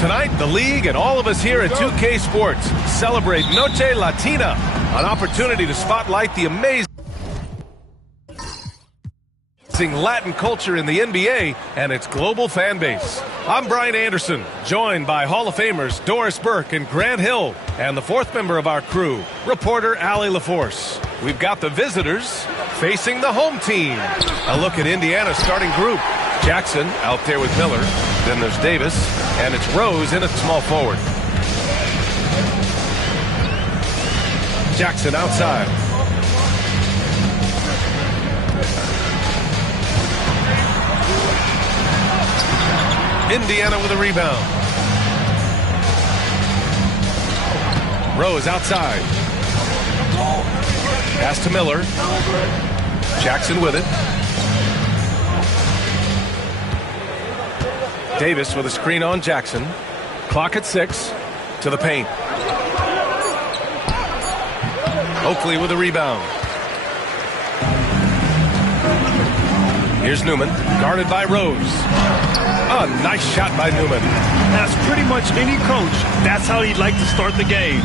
Tonight, the league and all of us here at 2K Sports celebrate Noche Latina, an opportunity to spotlight the amazing Latin culture in the NBA and its global fan base. I'm Brian Anderson, joined by Hall of Famers Doris Burke and Grant Hill, and the fourth member of our crew, reporter Allie LaForce. We've got the visitors facing the home team. A look at Indiana's starting group. Jackson out there with Miller. Then there's Davis, and it's Rose in at small forward. Jackson outside. Indiana with a rebound. Rose outside. Pass to Miller. Jackson with it. Davis with a screen on Jackson. Clock at 6. To the paint. Oakley with a rebound. Here's Newman, guarded by Rose. A nice shot by Newman. That's pretty much any coach. That's how he'd like to start the game.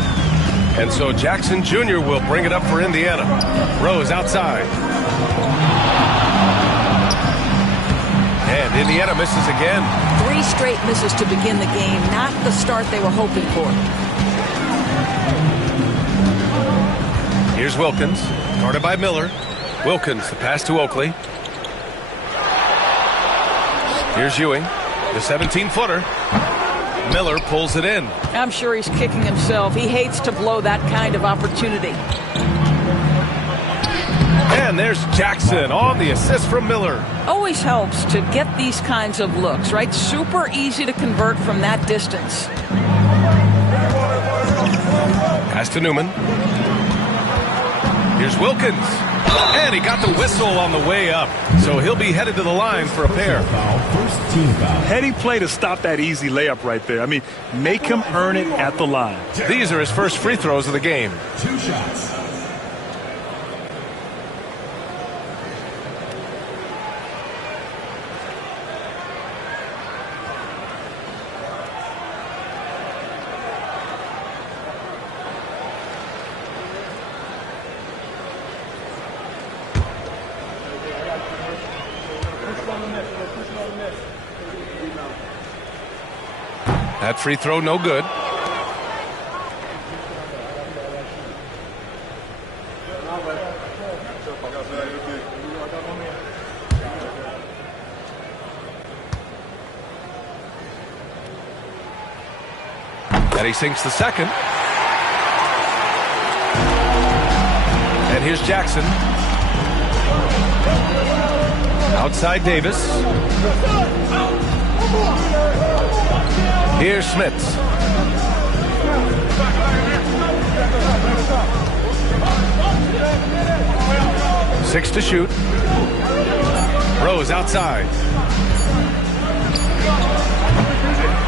And so Jackson Jr. will bring it up for Indiana. Rose outside. And Indiana misses again. 3 straight misses to begin the game. Not the start they were hoping for. Here's Wilkins, guarded by Miller. Wilkins, the pass to Oakley. Here's Ewing, the 17-footer. Miller pulls it in. I'm sure he's kicking himself. He hates to blow that kind of opportunity. And there's Jackson on the assist from Miller. Always helps to get these kinds of looks, right? Super easy to convert from that distance. Pass to Newman. Here's Wilkins. And he got the whistle on the way up. So he'll be headed to the line for a pair. First team foul. Heady play to stop that easy layup right there. I mean, make him earn it at the line. These are his first free throws of the game. 2 shots. That free throw no good. And he sinks the second. And here's Jackson. Outside Davis. Here's Smits. Six to shoot. Rose outside.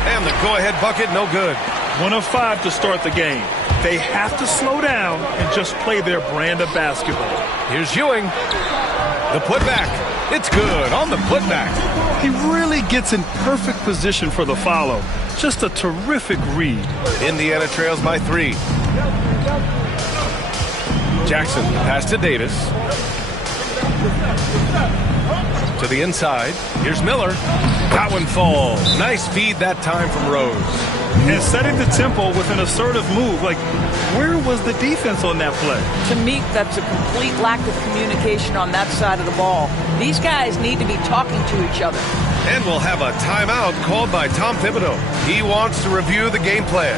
And the go-ahead bucket, no good. 1 of 5 to start the game. They have to slow down and just play their brand of basketball. Here's Ewing. The putback. It's good on the putback. He really gets in perfect position for the follow. Just a terrific read. Indiana trails by 3. Jackson, pass to Davis. To the inside. Here's Miller. That one falls. Nice feed that time from Rose. And setting the tempo with an assertive move. Like, where was the defense on that play? To me, that's a complete lack of communication on that side of the ball. These guys need to be talking to each other. And we'll have a timeout called by Tom Thibodeau. He wants to review the game plan.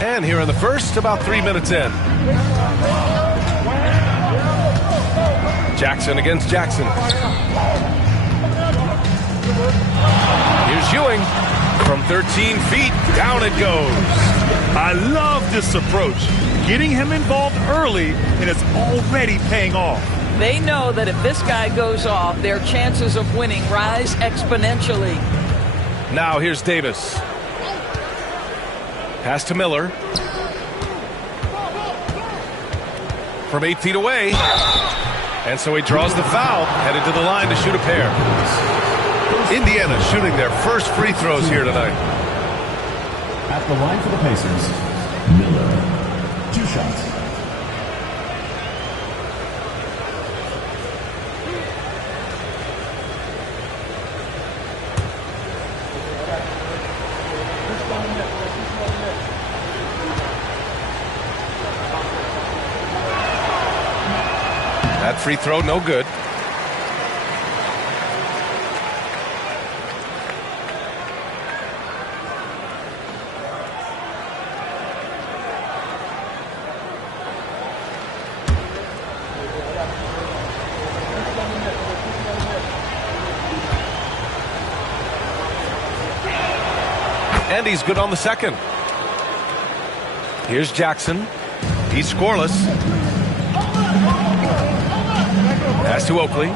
And here in the first, about 3 minutes in. Jackson against Jackson. Here's Ewing. From 13 feet, down it goes. I love this approach. Getting him involved early, and it's already paying off. They know that if this guy goes off, their chances of winning rise exponentially. Now here's Davis. Pass to Miller. From 8 feet away. And so he draws the foul, headed to the line to shoot a pair. Indiana shooting their first free throws here tonight. At the line for the Pacers, Miller. 2 shots. That free throw, no good. And he's good on the second. Here's Jackson. He's scoreless. Pass to Oakley.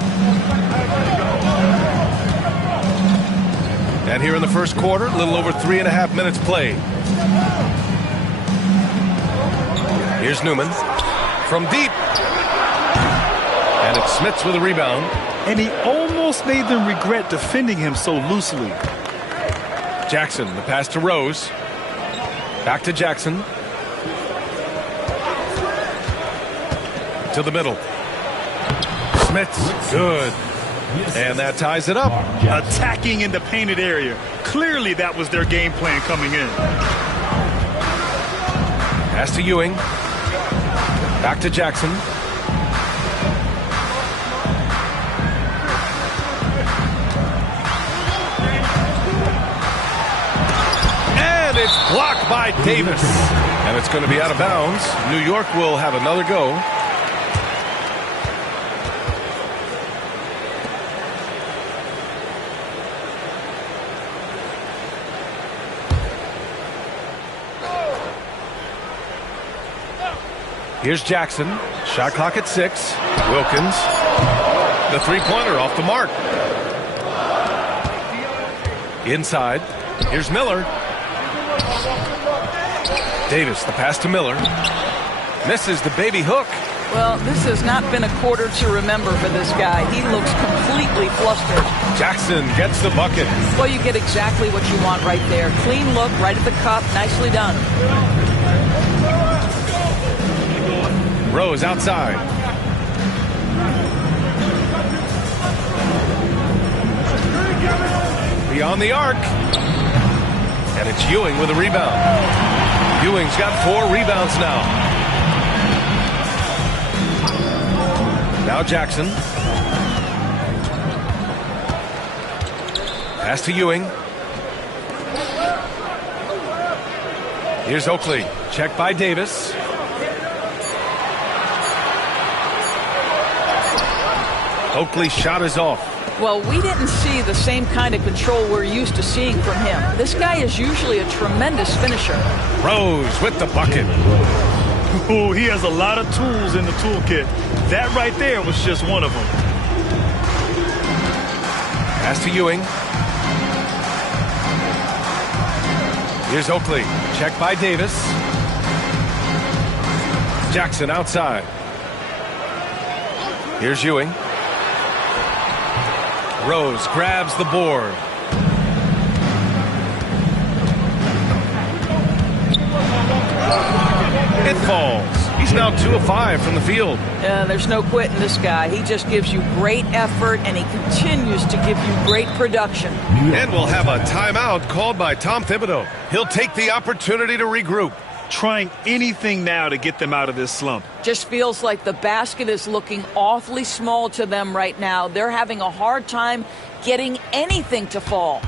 And here in the first quarter, a little over 3.5 minutes played. Here's Newman. From deep. And it's Smits with a rebound. And he almost made them regret defending him so loosely. Jackson, the pass to Rose. Back to Jackson. To the middle. Smits, good. And that ties it up. Attacking in the painted area. Clearly that was their game plan coming in. Pass to Ewing. Back to Jackson. And it's blocked by Davis. And it's going to be out of bounds. New York will have another go. Here's Jackson. Shot clock at 6. Wilkins. The three-pointer off the mark. Inside. Here's Miller. Davis, the pass to Miller. Misses the baby hook. Well, this has not been a quarter to remember for this guy. He looks completely flustered. Jackson gets the bucket. Well, you get exactly what you want right there. Clean look, right at the cup. Nicely done. Rose outside. Beyond the arc. And it's Ewing with a rebound. Ewing's got 4 rebounds now. Now Jackson. Pass to Ewing. Here's Oakley. Checked by Davis. Oakley's shot is off. Well, we didn't see the same kind of control we're used to seeing from him. This guy is usually a tremendous finisher. Rose with the bucket. Ooh, he has a lot of tools in the toolkit. That right there was just one of them. Pass to Ewing. Here's Oakley. Checked by Davis. Jackson outside. Here's Ewing. Rose grabs the board. It falls. He's now 2 of 5 from the field. There's no quitting this guy. He just gives you great effort, and he continues to give you great production. And we'll have a timeout called by Tom Thibodeau. He'll take the opportunity to regroup. Trying anything now to get them out of this slump. Just feels like the basket is looking awfully small to them right now. They're having a hard time getting anything to fall.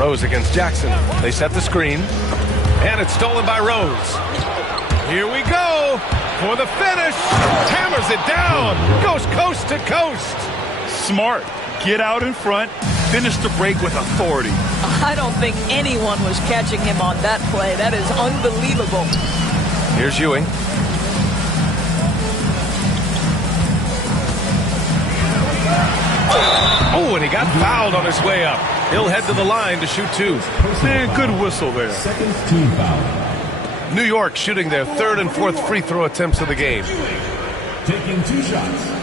Rose against Jackson. They set the screen. And it's stolen by Rose. Here we go for the finish. Hammers it down. Goes coast to coast. Smart. Get out in front. Finish the break with authority. I don't think anyone was catching him on that play. That is unbelievable. Here's Ewing. Oh, and he got fouled on his way up. He'll head to the line to shoot two. Man, good whistle there. Second team foul. New York shooting their third and fourth free throw attempts of the game. Taking 2 shots.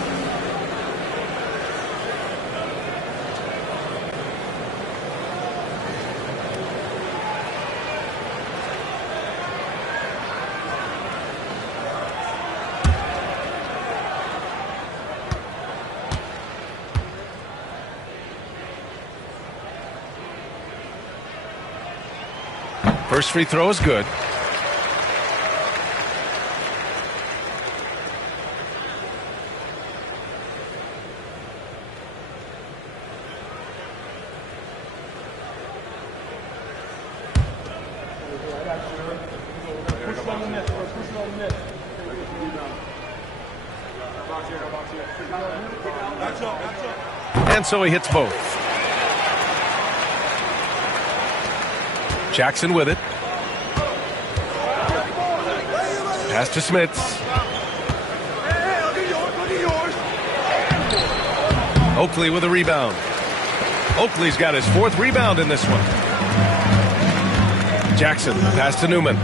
First free throw is good. And so he hits both. Jackson with it. Pass to Smits. Oakley with a rebound. Oakley's got his 4th rebound in this one. Jackson, pass to Newman.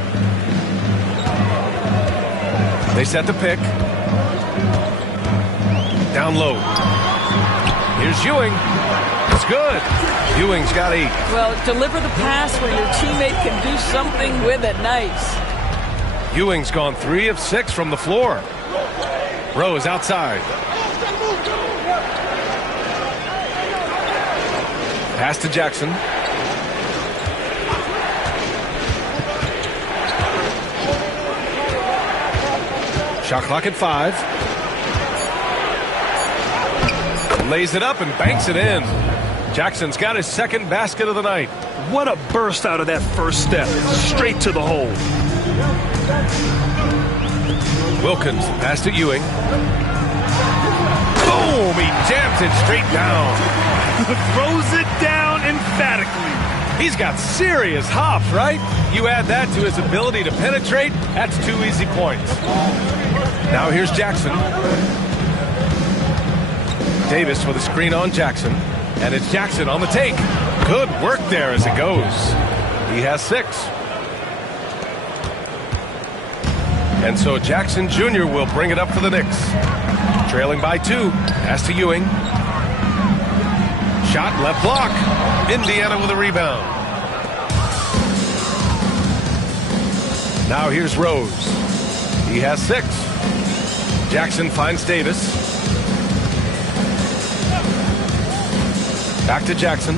They set the pick. Down low. Here's Ewing. It's good. Ewing's got 8. Well, deliver the pass where your teammate can do something with it. Nice. Ewing's gone 3 of 6 from the floor. Rose outside. Pass to Jackson. Shot clock at 5. Lays it up and banks it in. Jackson's got his 2nd basket of the night. What a burst out of that first step. Straight to the hole. Wilkins, pass to Ewing. Boom! He jams it straight down. Throws it down emphatically. He's got serious hops, right? You add that to his ability to penetrate, that's 2 easy points. Now here's Jackson. Davis with a screen on Jackson. And it's Jackson on the take. Good work there as it goes. He has 6. And so Jackson Jr. will bring it up for the Knicks. Trailing by 2. Pass to Ewing. Shot left block. Indiana with a rebound. Now here's Rose. He has 6. Jackson finds Davis. Back to Jackson.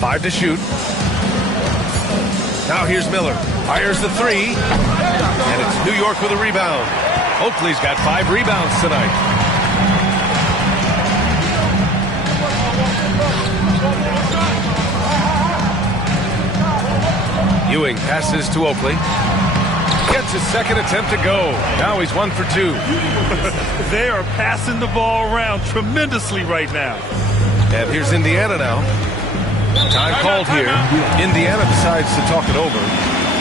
5 to shoot. Now here's Miller. Fires the 3. And it's New York with a rebound. Oakley's got 5 rebounds tonight. Ewing passes to Oakley. Gets his 2nd attempt to go. Now he's 1 for 2. They are passing the ball around tremendously right now. And here's Indiana now. Time called here. Indiana decides to talk it over.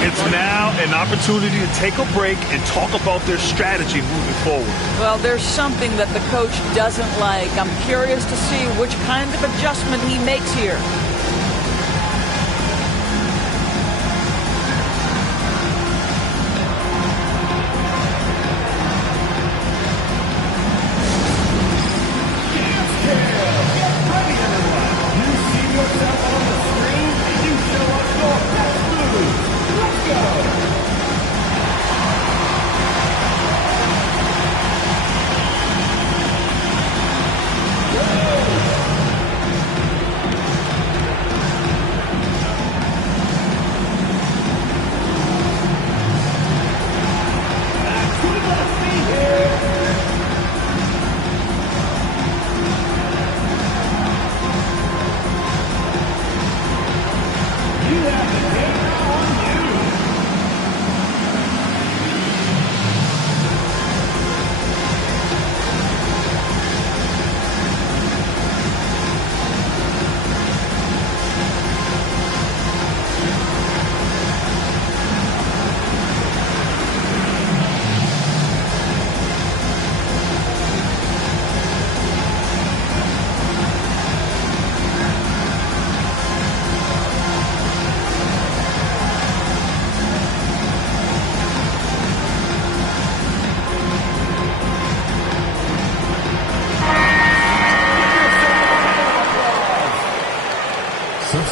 It's now an opportunity to take a break and talk about their strategy moving forward. Well, there's something that the coach doesn't like. I'm curious to see which kind of adjustment he makes here.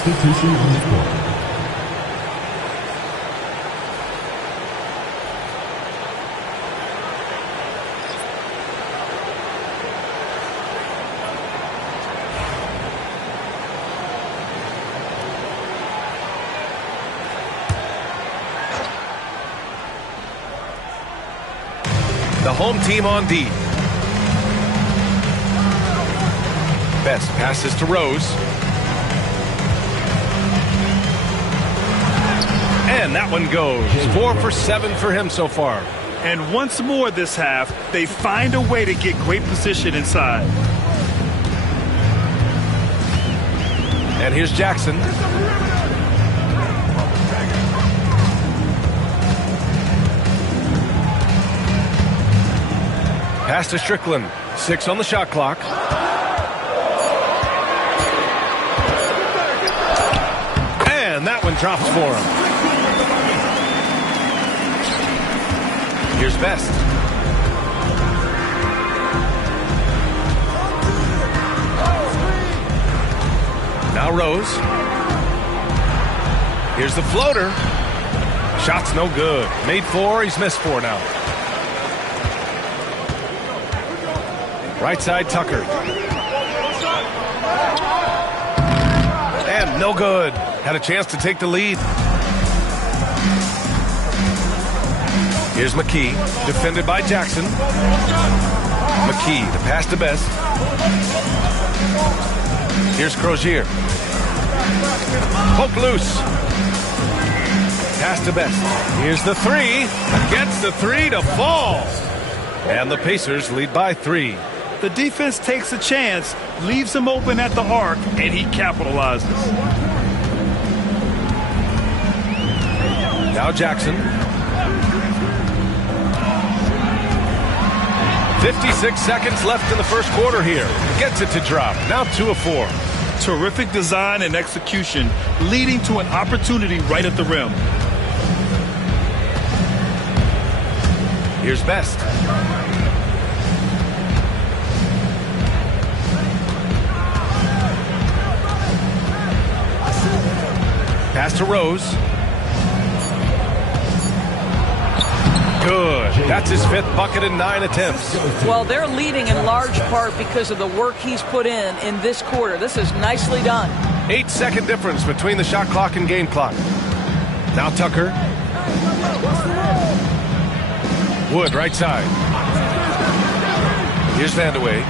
Substitution on the court. The home team on D. Best passes to Rose. And that one goes. 4 for 7 for him so far. And once more this half, they find a way to get great position inside. And here's Jackson. Pass to Strickland. 6 on the shot clock. And that one drops for him. Here's Best. Now Rose. Here's the floater. Shot's no good. Made 4, he's missed 4 now. Right side, Tucker. And no good. Had a chance to take the lead. Here's McKee, defended by Jackson. McKee, the pass to Best. Here's Crozier. Poke loose. Pass to Best. Here's the 3. Gets the 3 to fall. And the Pacers lead by 3. The defense takes a chance, leaves him open at the arc, and he capitalizes. Now Jackson. 56 seconds left in the first quarter here. Gets it to drop. Now 2 of 4. Terrific design and execution, leading to an opportunity right at the rim. Here's Best. Pass to Rose. Good. That's his 5th bucket in 9 attempts. Well, they're leading in large part because of the work he's put in this quarter. This is nicely done. 8-second difference between the shot clock and game clock. Now Tucker. Wood, right side. Here's Vandeweghe.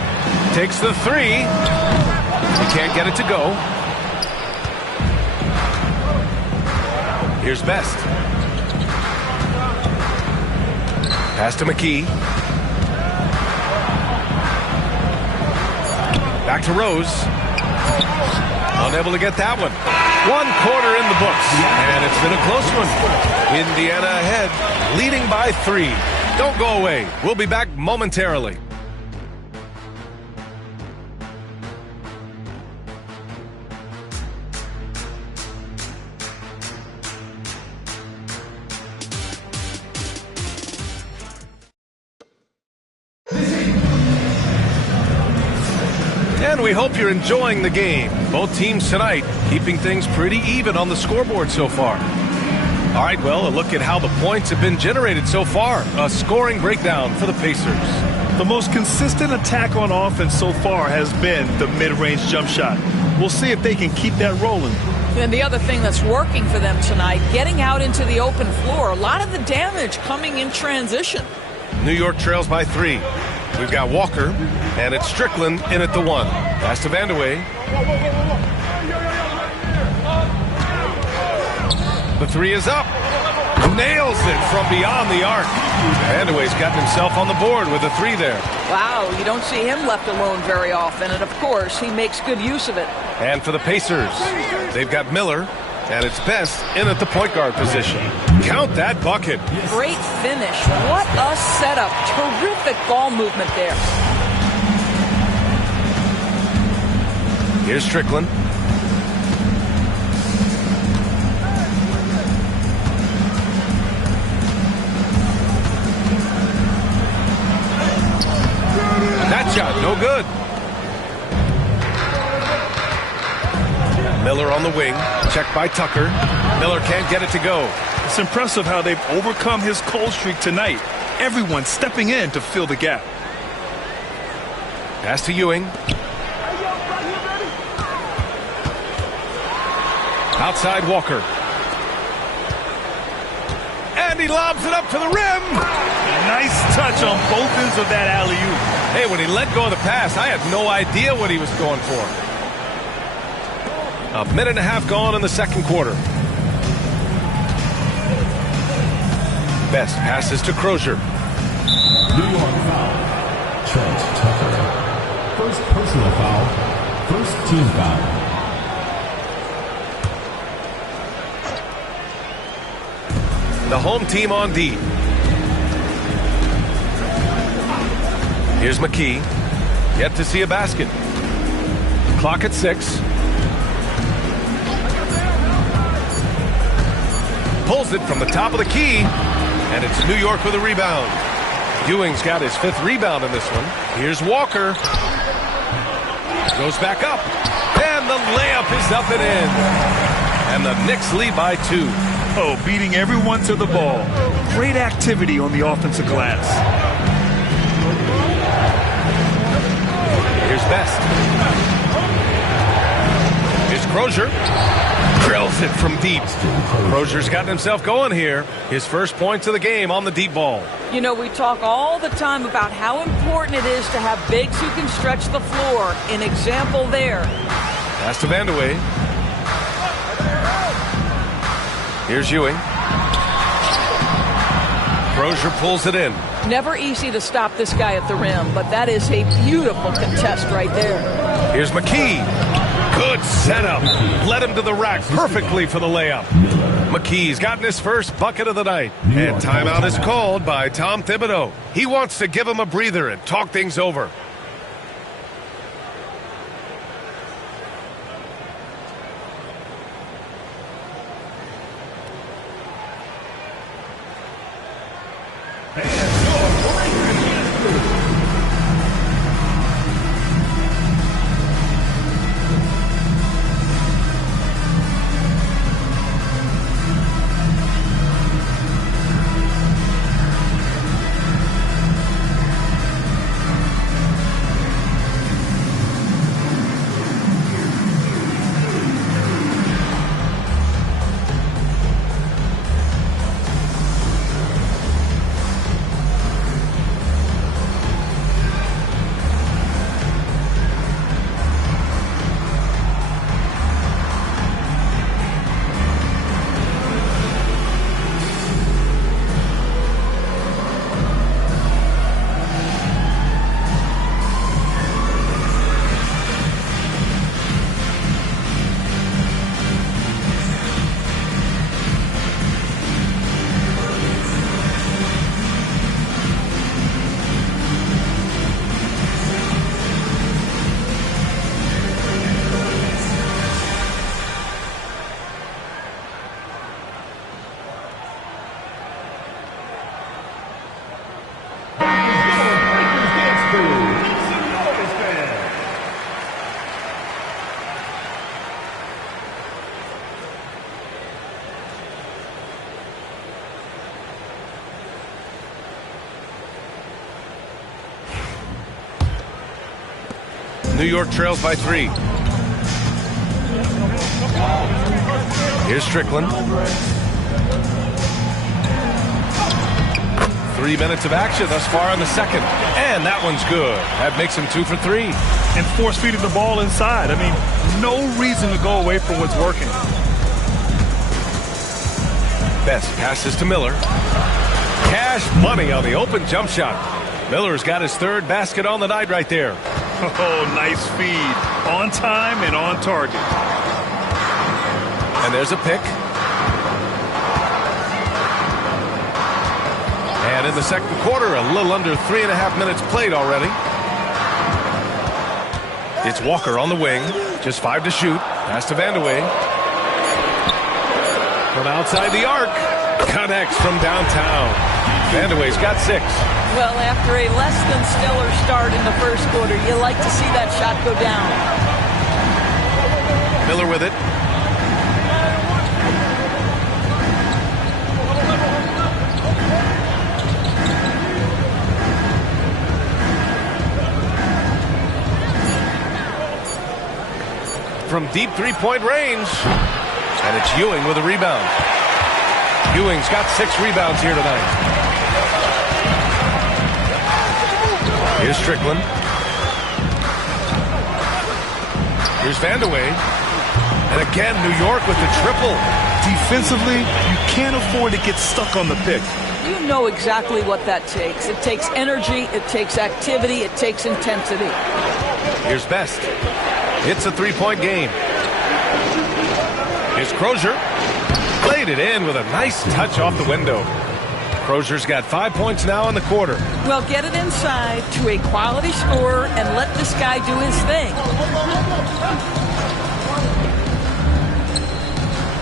Takes the 3. He can't get it to go. Here's Best. Pass to McKee. Back to Rose. Unable to get that one. 1 quarter in the books. And it's been a close one. Indiana ahead, leading by 3. Don't go away. We'll be back momentarily. And we hope you're enjoying the game. Both teams tonight keeping things pretty even on the scoreboard so far. All right, well, a look at how the points have been generated so far. A scoring breakdown for the Pacers. The most consistent attack on offense so far has been the mid-range jump shot. We'll see if they can keep that rolling. And the other thing that's working for them tonight, getting out into the open floor. A lot of the damage coming in transition. New York trails by 3. We've got Walker, and it's Strickland in at the 1. Pass to Vandeweghe. The 3 is up. Nails it from beyond the arc. Vandeweghe's gotten himself on the board with a 3 there. Wow, you don't see him left alone very often, and of course, he makes good use of it. And for the Pacers, they've got Miller, and it's Best in at the point guard position. Count that bucket. Great finish. What a setup. Terrific ball movement there. Here's Strickland. That shot, no good. Miller on the wing. Checked by Tucker. Miller can't get it to go. It's impressive how they've overcome his cold streak tonight. Everyone stepping in to fill the gap. Pass to Ewing. Outside Walker. And he lobs it up to the rim. Nice touch on both ends of that alley-oop. Hey, when he let go of the pass, I had no idea what he was going for. A minute and a half gone in the second quarter. Best passes to Crozier. New York foul. Trent Tucker. First personal foul. First team foul. The home team on D. Here's McKee. Yet to see a basket. Clock at 6. Pulls it from the top of the key. And it's New York with a rebound. Ewing's got his 5th rebound in this one. Here's Walker. Goes back up. And the layup is up and in. And the Knicks lead by 2. Oh, beating everyone to the ball. Great activity on the offensive glass. Here's Best. Here's Crozier. Drills it from deep. Crozier's gotten himself going here. His first points of the game on the deep ball. You know, we talk all the time about how important it is to have bigs who can stretch the floor. An example there. Pass to Vandeweghe. Here's Ewing. Crozier pulls it in. Never easy to stop this guy at the rim, but that is a beautiful contest right there. Here's McKee. Good setup. Led him to the rack perfectly for the layup. McKee's gotten his first bucket of the night. And timeout is called by Tom Thibodeau. He wants to give him a breather and talk things over. New York trails by 3. Here's Strickland. 3 minutes of action thus far in the second. And that one's good. That makes him 2 for 3. And force feeding the ball inside. I mean, no reason to go away from what's working. Best passes to Miller. Cash money on the open jump shot. Miller's got his 3rd basket on the night right there. Oh, nice feed. On time and on target. And there's a pick. And in the second quarter, a little under 3.5 minutes played already. It's Walker on the wing. Just 5 to shoot. Pass to Vandeweghe. From outside the arc. Connects from downtown. Vandeweghe's got 6. Well, after a less than stellar start in the first quarter, you like to see that shot go down. Miller with it. from deep three-point range. And it's Ewing with a rebound. Ewing's got 6 rebounds here tonight. Here's Strickland. Here's Vandeweghe. And again, New York with the triple. Defensively, you can't afford to get stuck on the pick. You know exactly what that takes. It takes energy, it takes activity, it takes intensity. Here's Best. It's a 3-point game. Here's Crozier. Played it in with a nice touch off the window. Crozier's got 5 points now in the quarter. Well, get it inside to a quality scorer and let this guy do his thing.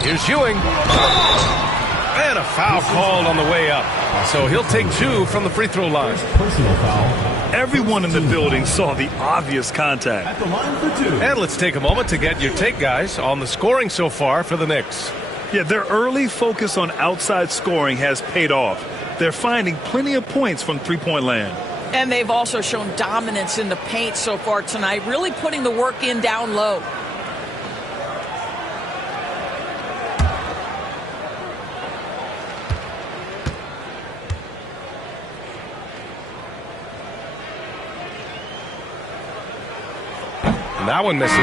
Here's Ewing. And a foul called on the way up. So he'll take 2 from the free throw line. Personal foul. Everyone in the building saw the obvious contact. At the line for 2. And let's take a moment to get your take, guys, on the scoring so far for the Knicks. Yeah, their early focus on outside scoring has paid off. They're finding plenty of points from three-point land. And they've also shown dominance in the paint so far tonight, really putting the work in down low. And that one misses.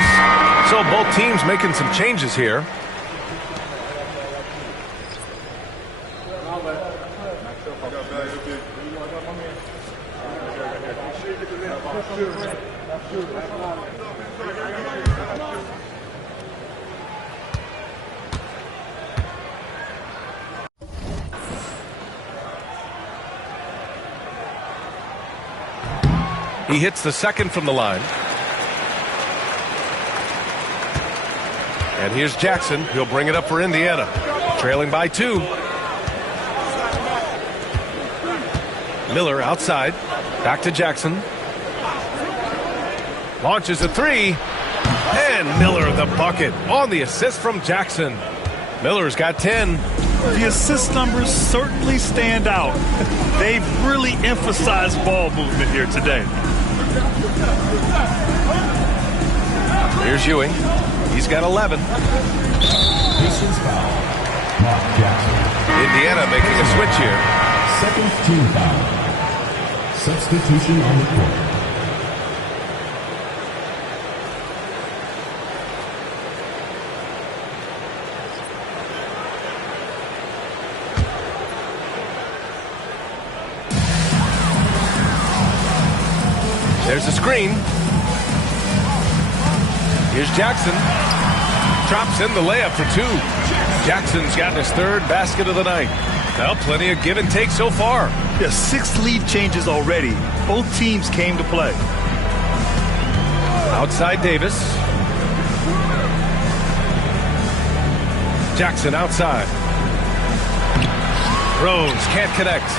So both teams making some changes here. He hits the second from the line. And here's Jackson. He'll bring it up for Indiana. Trailing by 2. Miller outside. Back to Jackson. Launches a 3. And Miller the bucket on the assist from Jackson. Miller's got 10. The assist numbers certainly stand out. They've really emphasized ball movement here today. Here's Ewing. He's got 11. Pistons foul. Mark Jackson. Indiana making a switch here. Second team foul. Substitution on the court. There's a screen. Here's Jackson. Drops in the layup for 2. Jackson's gotten his 3rd basket of the night. Well, plenty of give and take so far. Yeah, 6 lead changes already. Both teams came to play. Outside Davis. Jackson outside. Rose can't connect.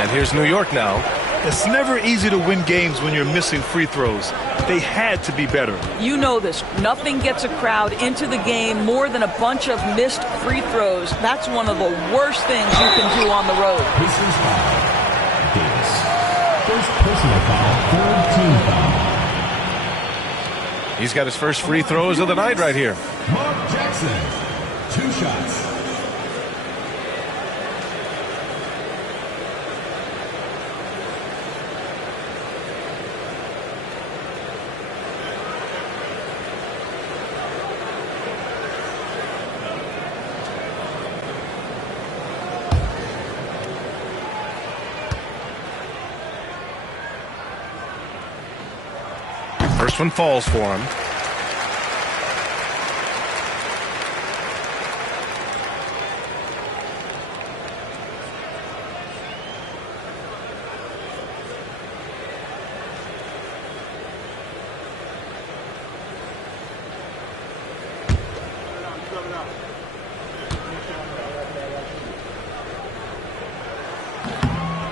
And here's New York now. It's never easy to win games when you're missing free throws. They had to be better. You know this. Nothing gets a crowd into the game more than a bunch of missed free throws. That's one of the worst things you can do on the road. Pistons foul. Davis. First personal foul. 3rd team foul. He's got his first free throws of the night right here. Mark Jackson. 2 shots. First one falls for him.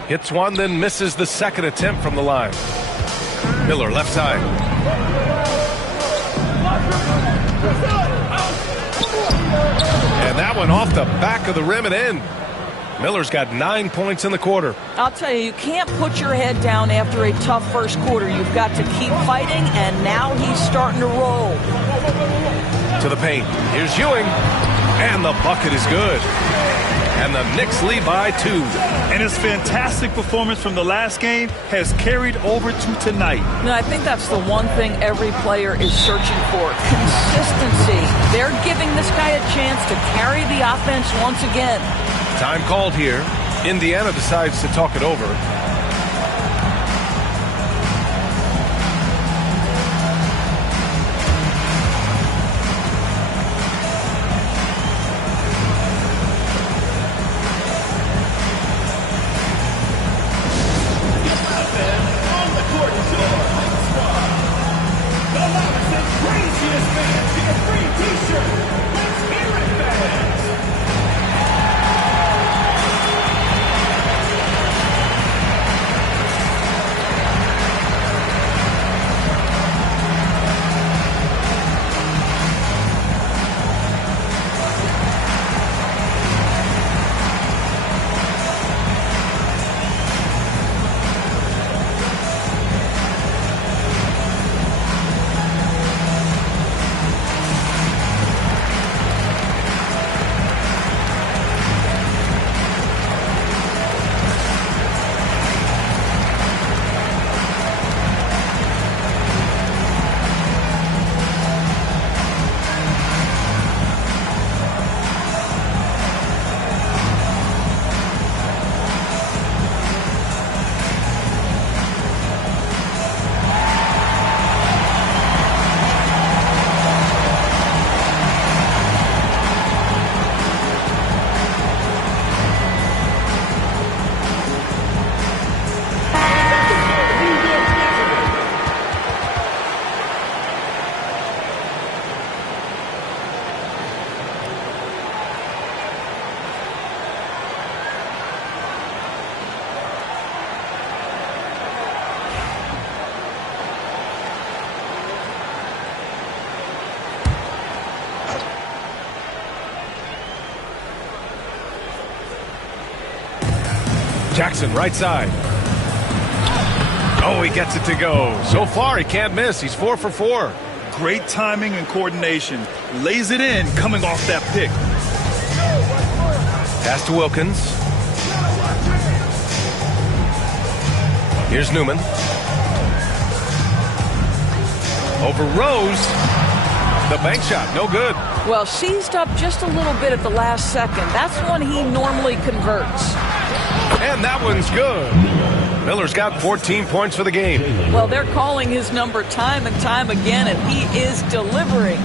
Hits one, then misses the second attempt from the line. Miller left side. And that one off the back of the rim and in. Miller's got 9 points in the quarter. I'll tell you, you can't put your head down after a tough first quarter. You've got to keep fighting, and now he's starting to roll. To the paint. Here's Ewing. And the bucket is good. And the Knicks lead by 2. And his fantastic performance from the last game has carried over to tonight. No, I think that's the one thing every player is searching for. Consistency. They're giving this guy a chance to carry the offense once again. Time called here. Indiana decides to talk it over. Jackson, right side. Oh, he gets it to go. So far, he can't miss. He's 4 for 4. Great timing and coordination. Lays it in coming off that pick. Pass to Wilkins. Here's Newman. Over Rose. The bank shot, no good. Well, seized up just a little bit at the last second. That's when he normally converts. And that one's good. Miller's got 14 points for the game. Well, they're calling his number time and time again, and he is delivering.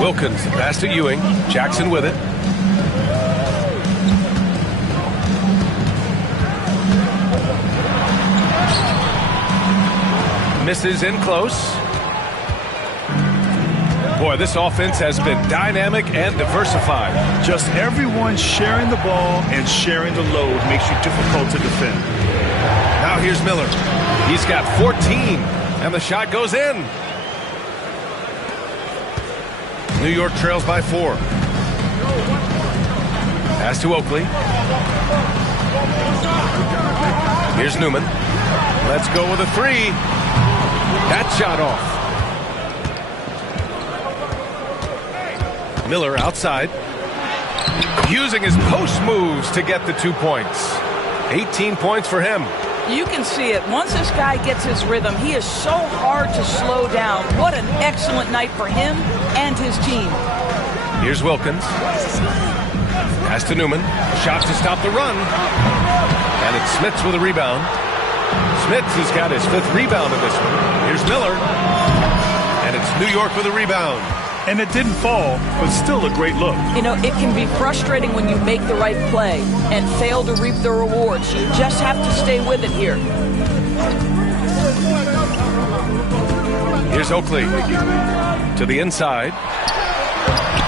Wilkins, the pass to Ewing. Jackson with it. Misses in close. Boy, this offense has been dynamic and diversified. Just everyone sharing the ball and sharing the load makes you difficult to defend. Now here's Miller. He's got 14, and the shot goes in. New York trails by 4. Pass to Oakley. Here's Newman. Let's go with a 3. That shot off. Miller outside. Using his post moves to get the 2 points. 18 points for him. You can see it. Once this guy gets his rhythm, he is so hard to slow down. What an excellent night for him and his team. Here's Wilkins. Pass to Newman. Shot to stop the run. And it's Smits with a rebound. Smits has got his 5th rebound in this one. Here's Miller. And it's New York with a rebound. And it didn't fall, but still a great look. You know, it can be frustrating when you make the right play and fail to reap the rewards. You just have to stay with it here. Here's Oakley to the inside.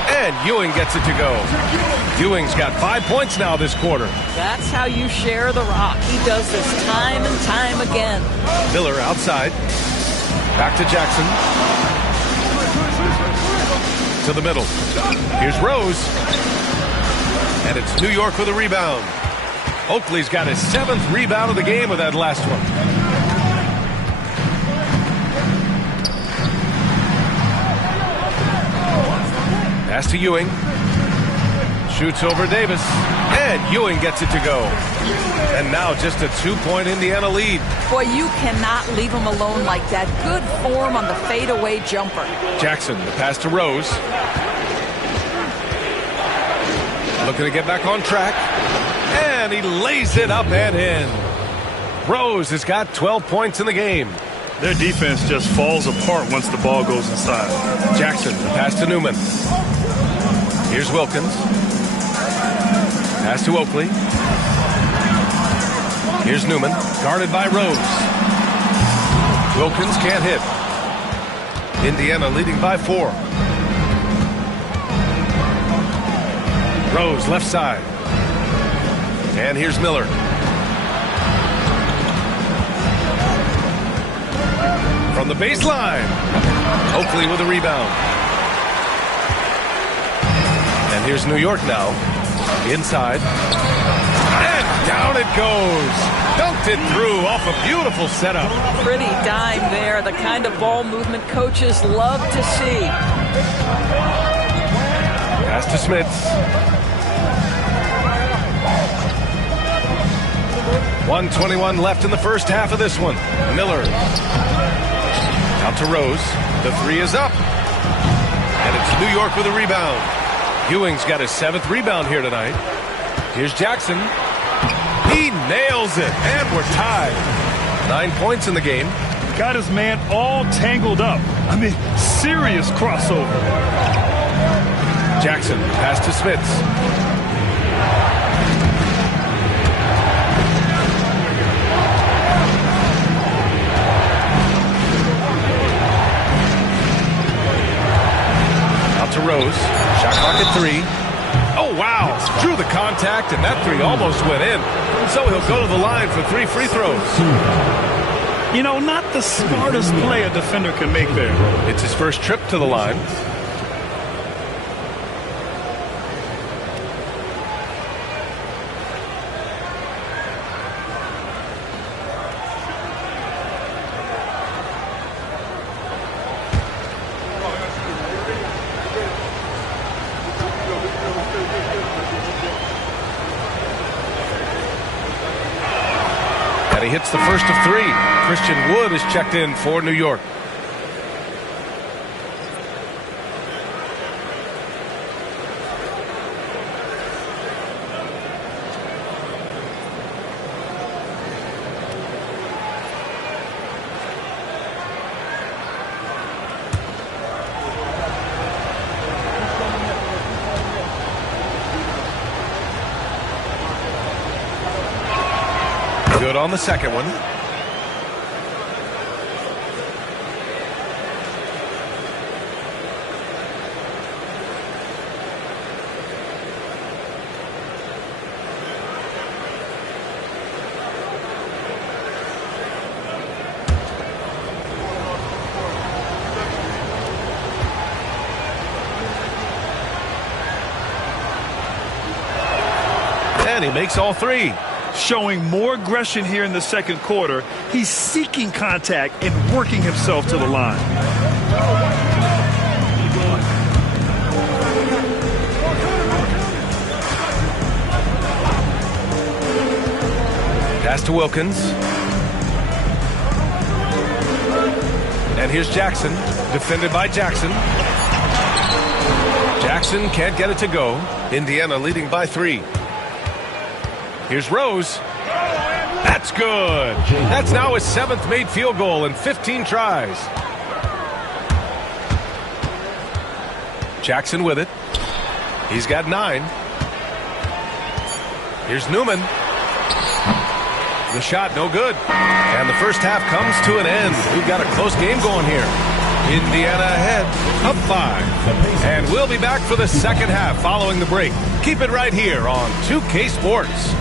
And Ewing gets it to go. Ewing's got 5 points now this quarter. That's how you share the rock. He does this time and time again. Miller outside. Back to Jackson. To the middle. Here's Rose. And it's New York with a rebound. Oakley's got his 7th rebound of the game with that last one. Pass to Ewing. Shoots over Davis. And Ewing gets it to go. And now just a 2-point Indiana lead. Boy, you cannot leave him alone like that. Good form on the fadeaway jumper. Jackson, the pass to Rose. Looking to get back on track. And he lays it up and in. Rose has got 12 points in the game. Their defense just falls apart once the ball goes inside. Jackson, the pass to Newman. Here's Wilkins. Pass to Oakley. Here's Newman, guarded by Rose. Wilkins can't hit. Indiana leading by 4. Rose, left side. And here's Miller. From the baseline. Oakley with a rebound. And here's New York now. Inside. And down it goes. Dunked it through off a beautiful setup. Pretty dime there. The kind of ball movement coaches love to see. Pass to Smits. 1:21 left in the first half of this one. Miller. Out to Rose. The 3 is up. And it's New York with a rebound. Ewing's got his 7th rebound here tonight. Here's Jackson. He nails it, and we're tied. 9 points in the game. Got his man all tangled up. I mean, serious crossover. Jackson, pass to Smits. Out to Rose. Shot clock at 3. Oh, wow. Drew the contact, and that 3 almost went in. So he'll go to the line for 3 free throws. You know, not the smartest play a defender can make there. It's his first trip to the line. And he hits the first of 3. Christian Wood is checked in for New York. Good on the second one. And he makes all 3. Showing more aggression here in the second quarter. He's seeking contact and working himself to the line. Pass to Wilkins. And here's Jackson, defended by Jackson. Jackson can't get it to go. Indiana leading by 3. Here's Rose. That's good. That's now his 7th made field goal in 15 tries. Jackson with it. He's got 9. Here's Newman. The shot no good. And the first half comes to an end. We've got a close game going here. Indiana ahead, up 5. And we'll be back for the second half following the break. Keep it right here on 2K Sports.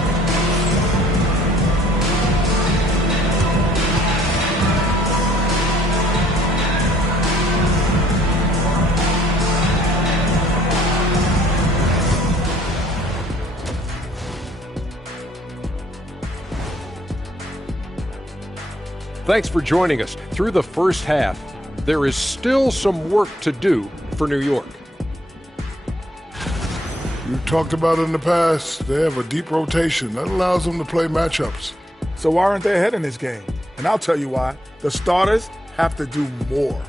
Thanks for joining us. Through the first half, there is still some work to do for New York. We've talked about it in the past. They have a deep rotation. That allows them to play matchups. So why aren't they ahead in this game? And I'll tell you why. The starters have to do more.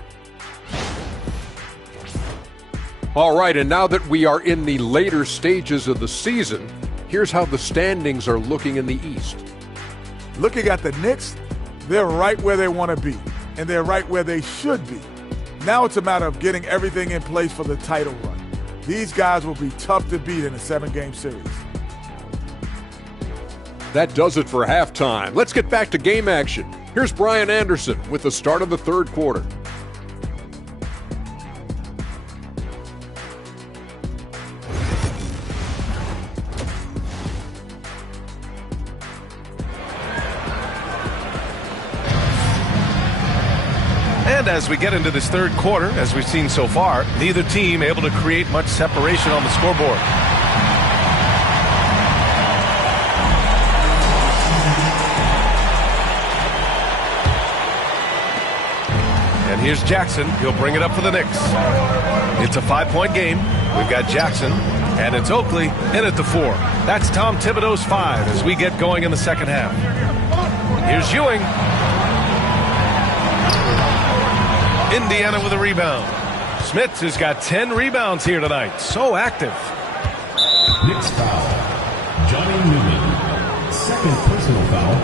All right, and now that we are in the later stages of the season, here's how the standings are looking in the East. Looking at the Knicks, they're right where they want to be, and they're right where they should be. Now it's a matter of getting everything in place for the title run. These guys will be tough to beat in a 7-game series. That does it for halftime. Let's get back to game action. Here's Brian Anderson with the start of the third quarter. And as we get into this third quarter, as we've seen so far, neither team able to create much separation on the scoreboard. And here's Jackson. He'll bring it up for the Knicks. It's a 5-point game. We've got Jackson, and it's Oakley in at the 4. That's Tom Thibodeau's 5 as we get going in the second half. Here's Ewing. Indiana with a rebound. Smith has got 10 rebounds here tonight. So active. Knicks foul. Johnny Newman. Second personal foul.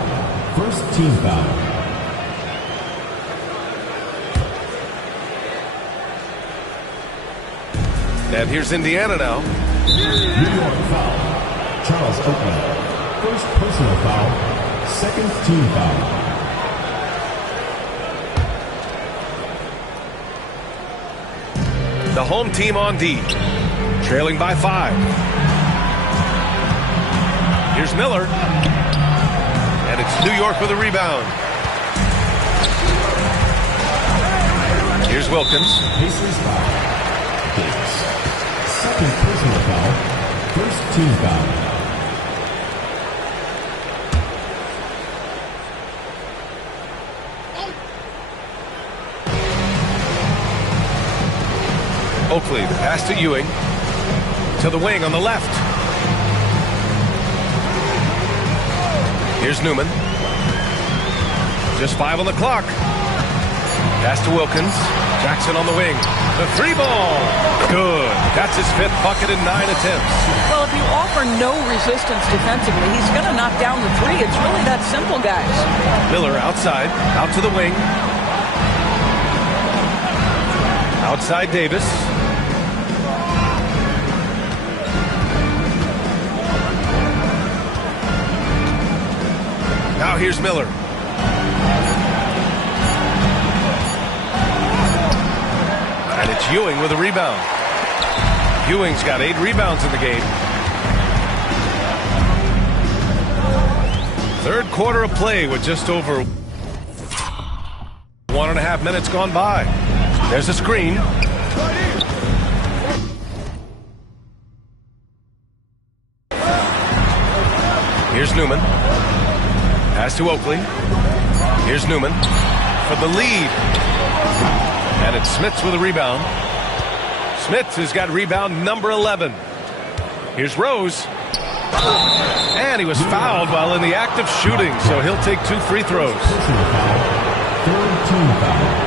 First team foul. And here's Indiana now. New York foul. Charles Oakley. First personal foul. Second team foul. The home team on D, trailing by 5. Here's Miller, and it's New York with a rebound. Here's Wilkins. Pacers foul. Davis. Second personal foul. First team foul. Oakley, the pass to Ewing. To the wing on the left. Here's Newman. Just 5 on the clock. Pass to Wilkins. Jackson on the wing. The 3 ball. Good. That's his 5th bucket in 9 attempts. Well, if you offer no resistance defensively, he's going to knock down the 3. It's really that simple, guys. Miller outside. Out to the wing. Outside Davis. Now here's Miller. And it's Ewing with a rebound. Ewing's got 8 rebounds in the game. Third quarter of play with just over 1.5 minutes gone by. There's a screen. Here's Newman. Pass to Oakley. Here's Newman for the lead. And it's Smith with a rebound. Smith has got rebound number 11. Here's Rose. And he was fouled while in the act of shooting, so he'll take 2 free throws. Third team foul.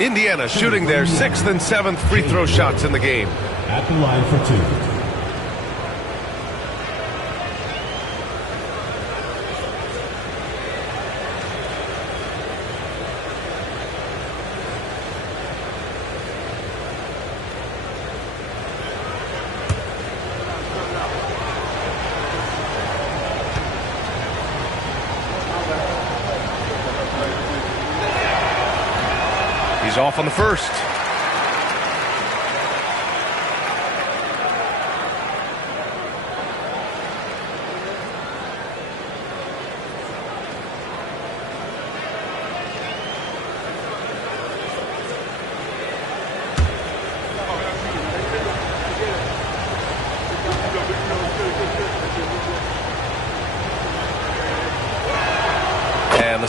Indiana shooting their 6th and 7th free throw shots in the game. At the line for 2. He's off on the first.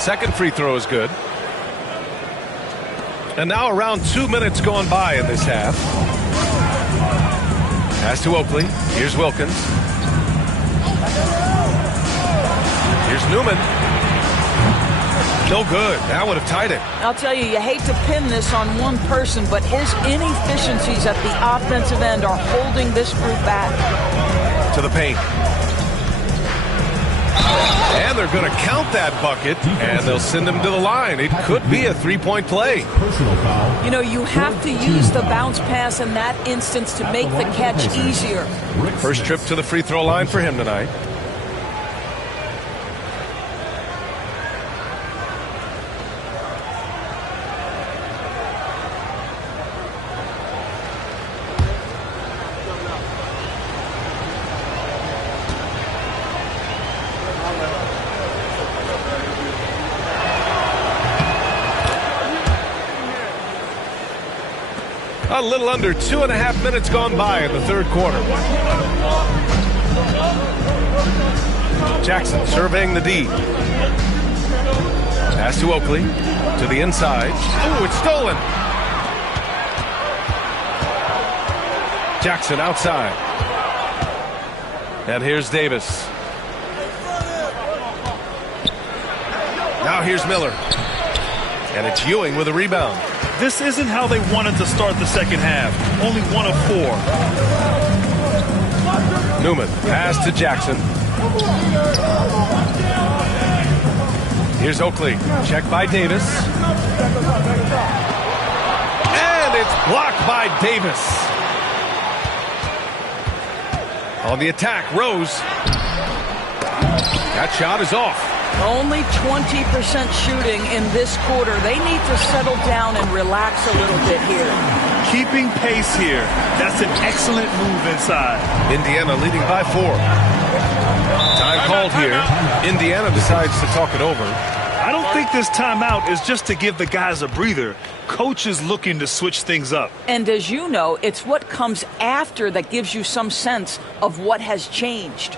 second free throw is good. And now around 2 minutes gone by in this half. Pass to Oakley. Here's Wilkins. Here's Newman. No good. That would have tied it. I'll tell you, you hate to pin this on one person, but his inefficiencies at the offensive end are holding this group back. To the paint. And they're going to count that bucket, and they'll send him to the line. It could be a three-point play. Personal foul. You know, you have to use the bounce pass in that instance to make the catch easier. First trip to the free throw line for him tonight. A little under 2.5 minutes gone by in the third quarter. Jackson surveying the D. Pass to Oakley. To the inside. Ooh, it's stolen. Jackson outside. And here's Davis. Now here's Miller. And it's Ewing with a rebound. This isn't how they wanted to start the second half. Only 1 of 4. Newman, pass to Jackson. Here's Oakley, checked by Davis. And it's blocked by Davis. On the attack, Rose. That shot is off. Only 20% shooting in this quarter. They need to settle down and relax a little bit here. Keeping pace here. That's an excellent move inside. Indiana leading by 4. Time called here. Indiana decides to talk it over. I don't think this timeout is just to give the guys a breather. Coach is looking to switch things up. And as you know, it's what comes after that gives you some sense of what has changed.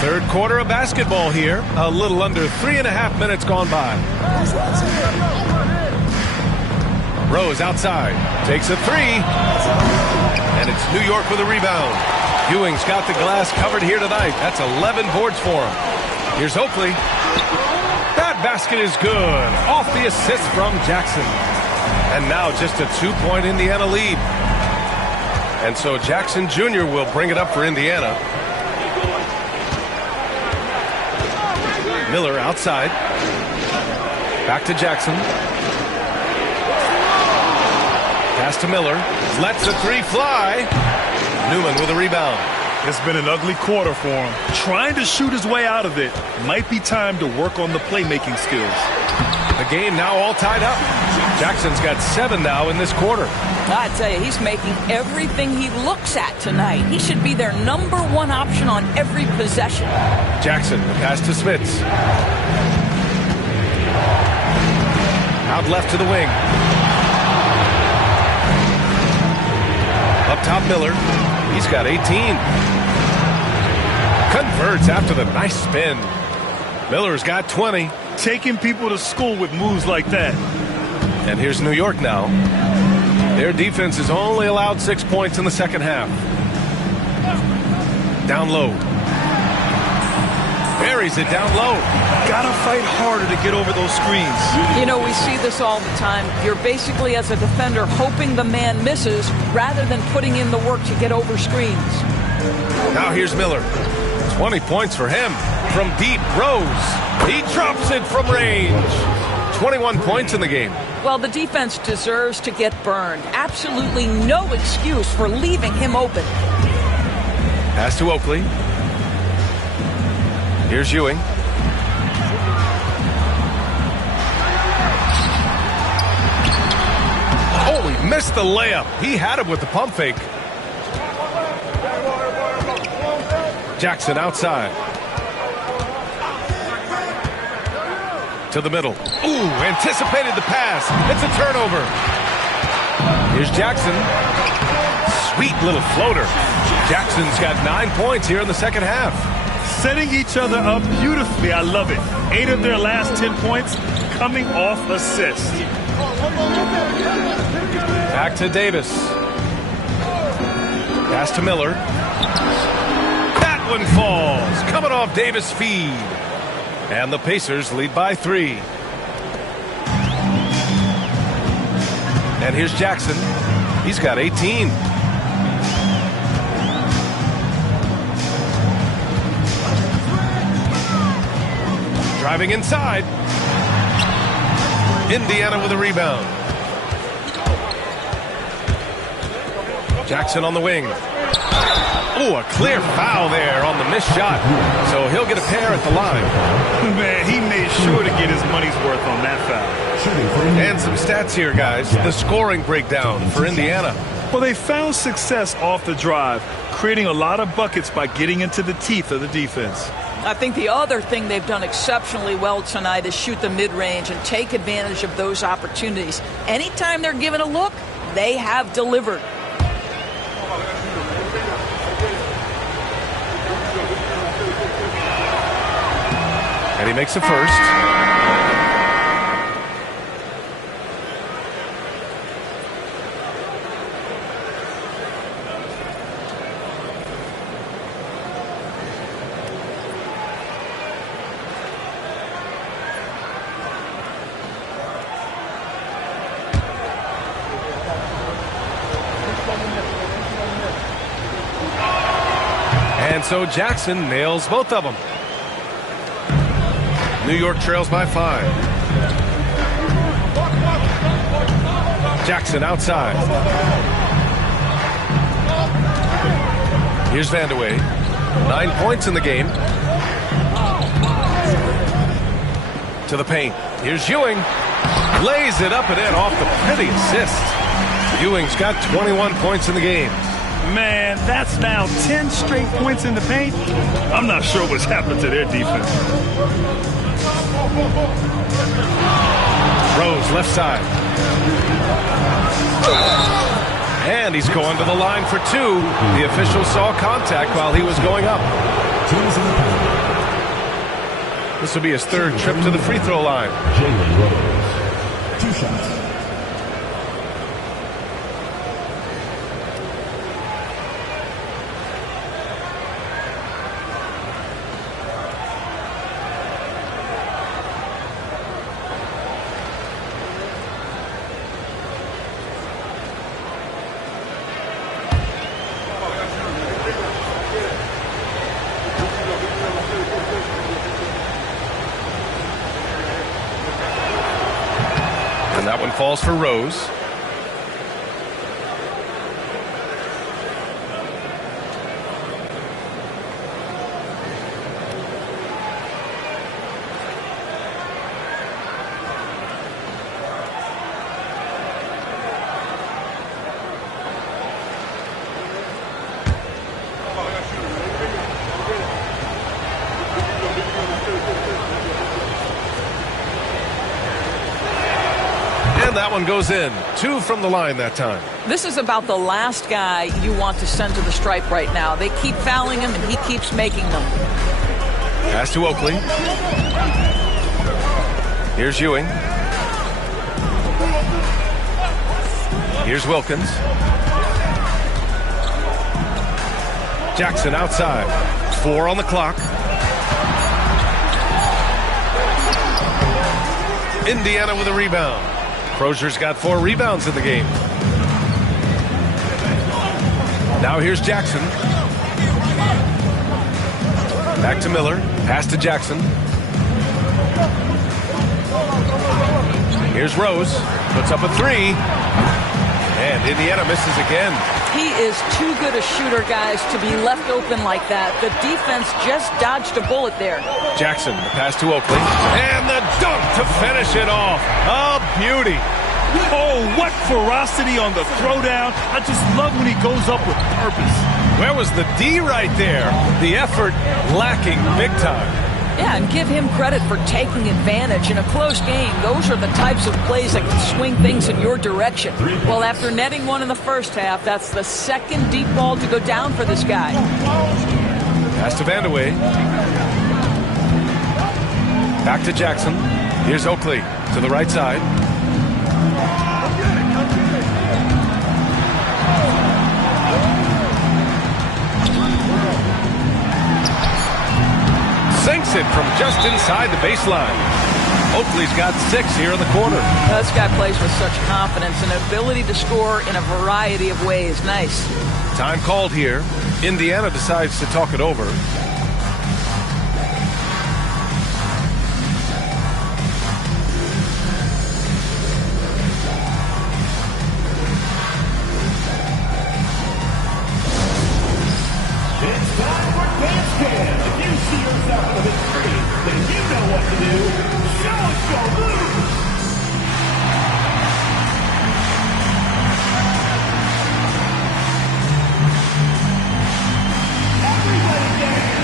Third quarter of basketball here. A little under 3.5 minutes gone by. Rose outside. Takes a three. And it's New York with a rebound. Ewing's got the glass covered here tonight. That's 11 boards for him. Here's Oakley. That basket is good. Off the assist from Jackson. And now just a 2-point Indiana lead. And so Jackson Jr. will bring it up for Indiana. Miller outside. Back to Jackson. Pass to Miller. Lets the three fly. Newman with a rebound. It's been an ugly quarter for him. Trying to shoot his way out of it. Might be time to work on the playmaking skills. The game now all tied up. Jackson's got 7 now in this quarter. I tell you, he's making everything he looks at tonight. He should be their #1 option on every possession. Jackson, the pass to Smits. Out left to the wing. Up top, Miller. He's got 18. Converts after the nice spin. Miller's got 20. Taking people to school with moves like that. And here's New York now. Their defense has only allowed 6 points in the second half. Down low. Buries it down low. Gotta fight harder to get over those screens. You know, we see this all the time. You're basically, as a defender, hoping the man misses rather than putting in the work to get over screens. Now here's Miller. 20 points for him. From deep, Rose. He drops it from range. 21 points in the game. Well, the defense deserves to get burned. Absolutely no excuse for leaving him open. Pass to Oakley. Here's Ewing. Oh, he missed the layup. He had him with the pump fake. Jackson outside. To the middle. Ooh, anticipated the pass. It's a turnover. Here's Jackson. Sweet little floater. Jackson's got 9 points here in the second half. Setting each other up beautifully. I love it. 8 of their last 10 points coming off assists. Back to Davis. Pass to Miller. That one falls. Coming off Davis' feed. And the Pacers lead by 3. And here's Jackson. He's got 18. Driving inside. Indiana with a rebound. Jackson on the wing. Oh, a clear foul there on the missed shot. So he'll get a pair at the line. Man, he made sure to get his money's worth on that foul. And some stats here, guys. The scoring breakdown for Indiana. Well, they found success off the drive, creating a lot of buckets by getting into the teeth of the defense. I think the other thing they've done exceptionally well tonight is shoot the mid-range and take advantage of those opportunities. Anytime they're given a look, they have delivered. And he makes the first. And so Jackson nails both of them. New York trails by 5. Jackson outside. Here's Vandeweghe. 9 points in the game. To the paint. Here's Ewing. Lays it up and in off the pretty assist. Ewing's got 21 points in the game. Man, that's now 10 straight points in the paint. I'm not sure what's happened to their defense. Rose left side. And he's going to the line for 2. The official saw contact while he was going up. This will be his 3rd trip to the free throw line. Jalen Rose. 2 shots. And that one falls for Rose. that one goes in. 2 from the line that time. This is about the last guy you want to send to the stripe right now. They keep fouling him, and he keeps making them. Pass to Oakley. Here's Ewing. Here's Wilkins. Jackson outside. 4 on the clock. Indiana with a rebound. Crozier's got 4 rebounds in the game. Now here's Jackson. Back to Miller. Pass to Jackson. Here's Rose. Puts up a 3. And Indiana misses again. He is too good a shooter, guys, to be left open like that. The defense just dodged a bullet there. Jackson, the pass to Oakley. And the dunk to finish it off. A beauty. Oh, what ferocity on the throwdown. I just love when he goes up with purpose. Where was the D right there? The effort lacking big time. Yeah, and give him credit for taking advantage in a close game. Those are the types of plays that can swing things in your direction. Well, after netting one in the first half, that's the second deep ball to go down for this guy. Pass to Vandeweghe. Back to Jackson. Here's Oakley to the right side. Sinks it from just inside the baseline. Oakley's got 6 here in the quarter. This guy plays with such confidence and ability to score in a variety of ways. Nice. Time called here. Indiana decides to talk it over. It's time for dance cam. If you see yourself on the big screen, then you know what to do. Show us your moves. Everybody dance.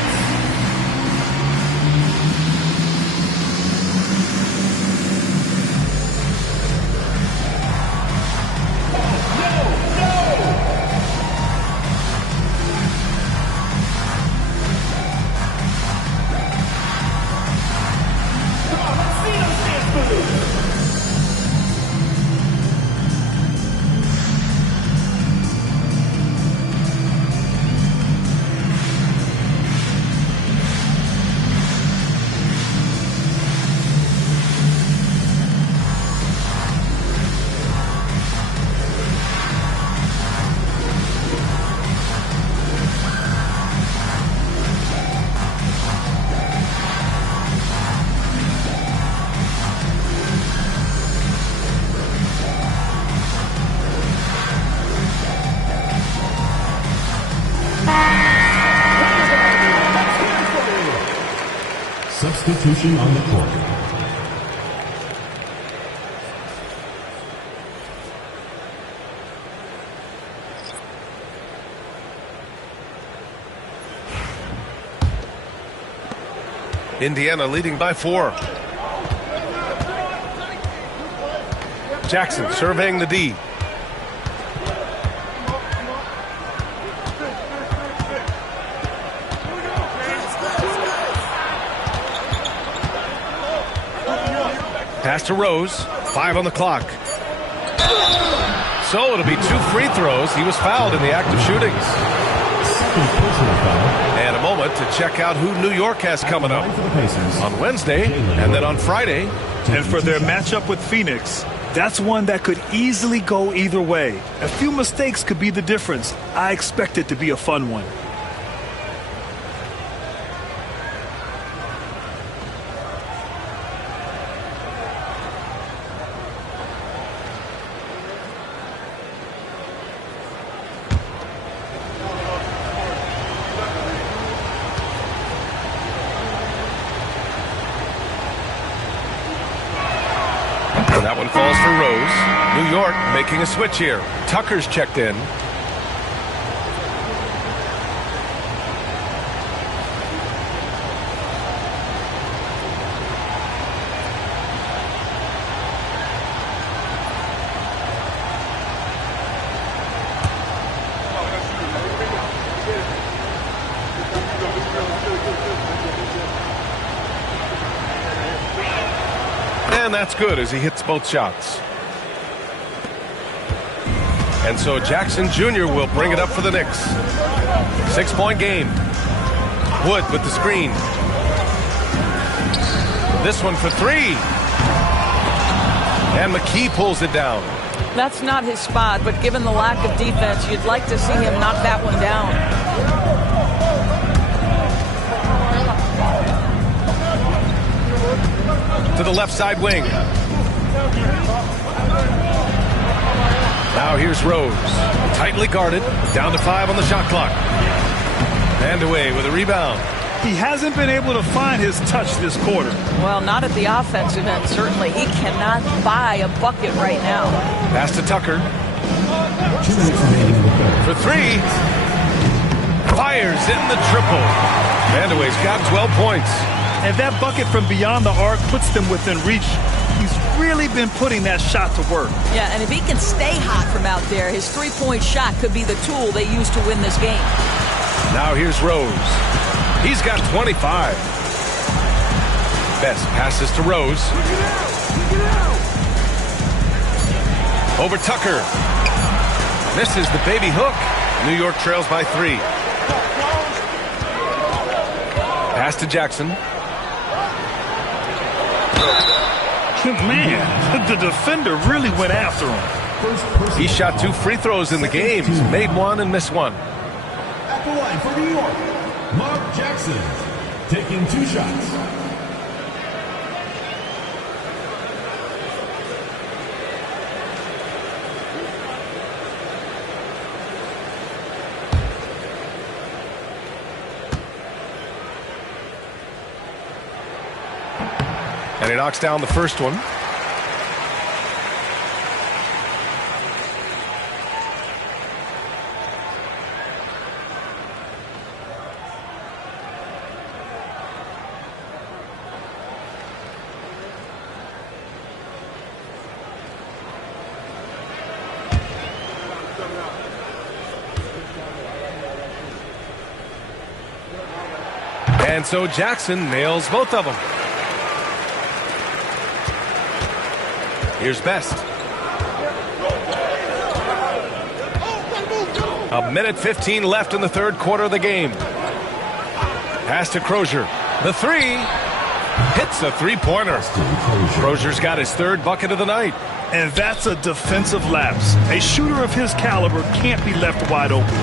Substitution on the court. Indiana leading by 4. Jackson surveying the D. Pass to Rose. 5 on the clock. So it'll be 2 free throws. He was fouled in the act of shooting. And a moment to check out who New York has coming up on Wednesday and then on Friday. And for their matchup with Phoenix, that's one that could easily go either way. A few mistakes could be the difference. I expect it to be a fun one. That one falls for Rose. New York making a switch here. Tucker's checked in. And that's good as he hits both shots. And so Jackson Jr. will bring it up for the Knicks. 6-point game. Wood with the screen. This one for three. And McKee pulls it down. That's not his spot, but given the lack of defense, you'd like to see him knock that one down. To the left side wing. Now here's Rose. Tightly guarded. Down to 5 on the shot clock. And away with a rebound. He hasn't been able to find his touch this quarter. Well, not at the offensive end, certainly. He cannot buy a bucket right now. Pass to Tucker. For three. Fires in the triple. Vandaway's got 12 points. And that bucket from beyond the arc puts them within reach. He's really been putting that shot to work. Yeah, and if he can stay hot from out there, his three-point shot could be the tool they use to win this game. Now here's Rose. He's got 25. Best passes to Rose. Over Tucker. Misses the baby hook. New York trails by 3. Pass to Jackson. Man, the defender really went after him. He shot 2 free throws in the game. He's made 1 and missed 1. At the line for New York, Mark Jackson, taking 2 shots. And he knocks down the first one. And so Jackson nails both of them. Here's Best. A minute 15 left in the third quarter of the game. Pass to Crozier. The three. Hits a three-pointer. Crozier's got his 3rd bucket of the night. And that's a defensive lapse. A shooter of his caliber can't be left wide open.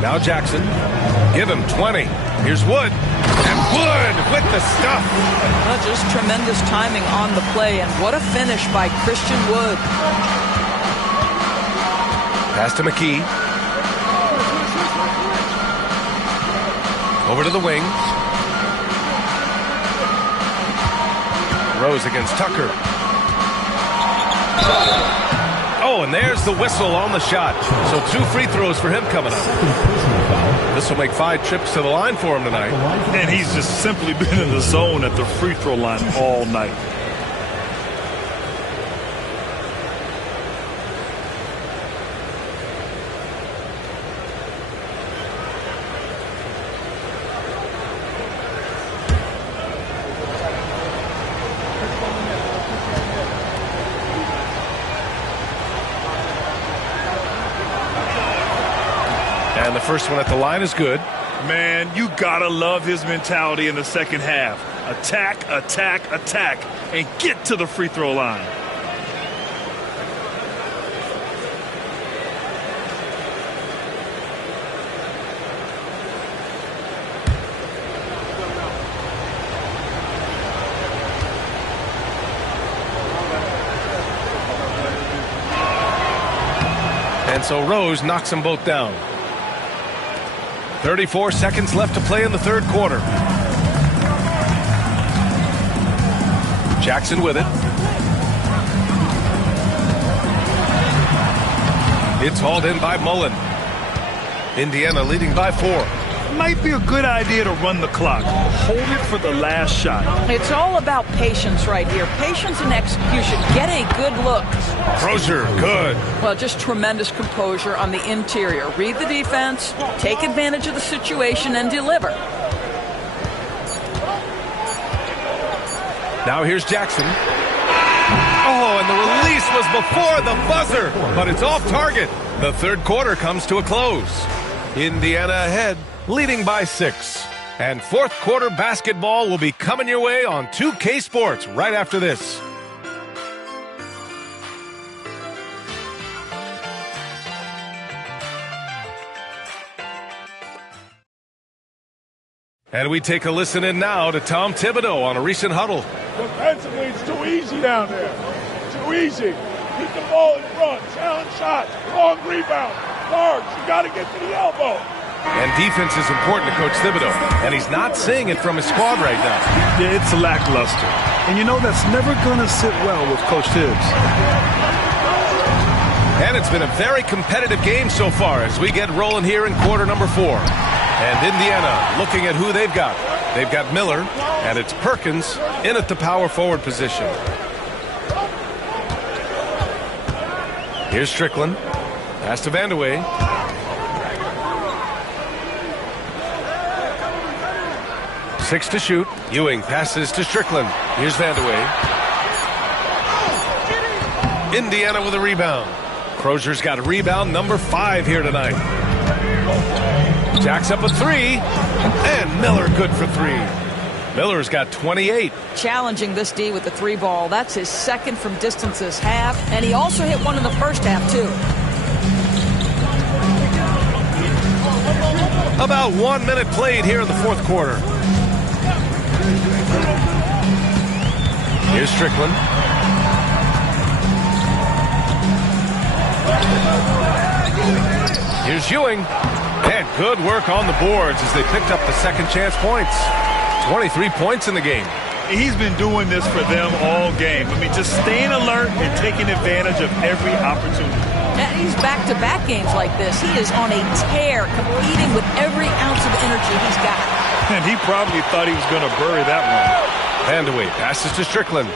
Now Jackson. Give him 20. Here's Wood. And Wood with the stuff. Well, just tremendous timing on the play. And what a finish by Christian Wood. Pass to McKee. Over to the wing. Rose against Tucker. Oh, and there's the whistle on the shot. So 2 free throws for him coming up. This will make 5 trips to the line for him tonight. And he's just simply been in the zone at the free throw line all night. And the first one at the line is good. Man, you gotta love his mentality in the second half. Attack, attack, attack, and get to the free throw line. And so Rose knocks them both down. 34 seconds left to play in the third quarter. Jackson with it. It's hauled in by Mullen. Indiana leading by 4. Might be a good idea to run the clock. Hold it for the last shot. It's all about patience right here. Patience and execution. Get a good look. Crozier, good. Well, just tremendous composure on the interior. Read the defense, take advantage of the situation, and deliver. Now here's Jackson. Oh, and the release was before the buzzer, but it's off target. The third quarter comes to a close. Indiana ahead, leading by 6. And fourth quarter basketball will be coming your way on 2K Sports right after this. And we take a listen in now to Tom Thibodeau on a recent huddle. Defensively, it's too easy down there. Too easy. Keep the ball in front. Challenge shots. Long rebound. Guards, you got to get to the elbow. And defense is important to Coach Thibodeau, and he's not seeing it from his squad right now. Yeah, it's lackluster. And you know that's never going to sit well with Coach Tibbs. And it's been a very competitive game so far as we get rolling here in quarter number 4. And Indiana looking at who they've got. They've got Miller, and it's Perkins in at the power forward position. Here's Strickland. Pass to Vandeweghe. Six to shoot. Ewing passes to Strickland. Here's Vandeweghe. Indiana with a rebound. Crozier's got a rebound number 5 here tonight. Jacks up a 3, and Miller good for 3. Miller's got 28. Challenging this D with the 3 ball. That's his second from distance this half, and he also hit one in the first half, too. About 1 minute played here in the fourth quarter. Here's Strickland. Here's Ewing. And good work on the boards as they picked up the second chance points. 23 points in the game. He's been doing this for them all game. I mean, just staying alert and taking advantage of every opportunity. And he's back-to-back games like this. He is on a tear, competing with every ounce of energy he's got. And he probably thought he was going to bury that one. Vandeweghe passes to Strickland.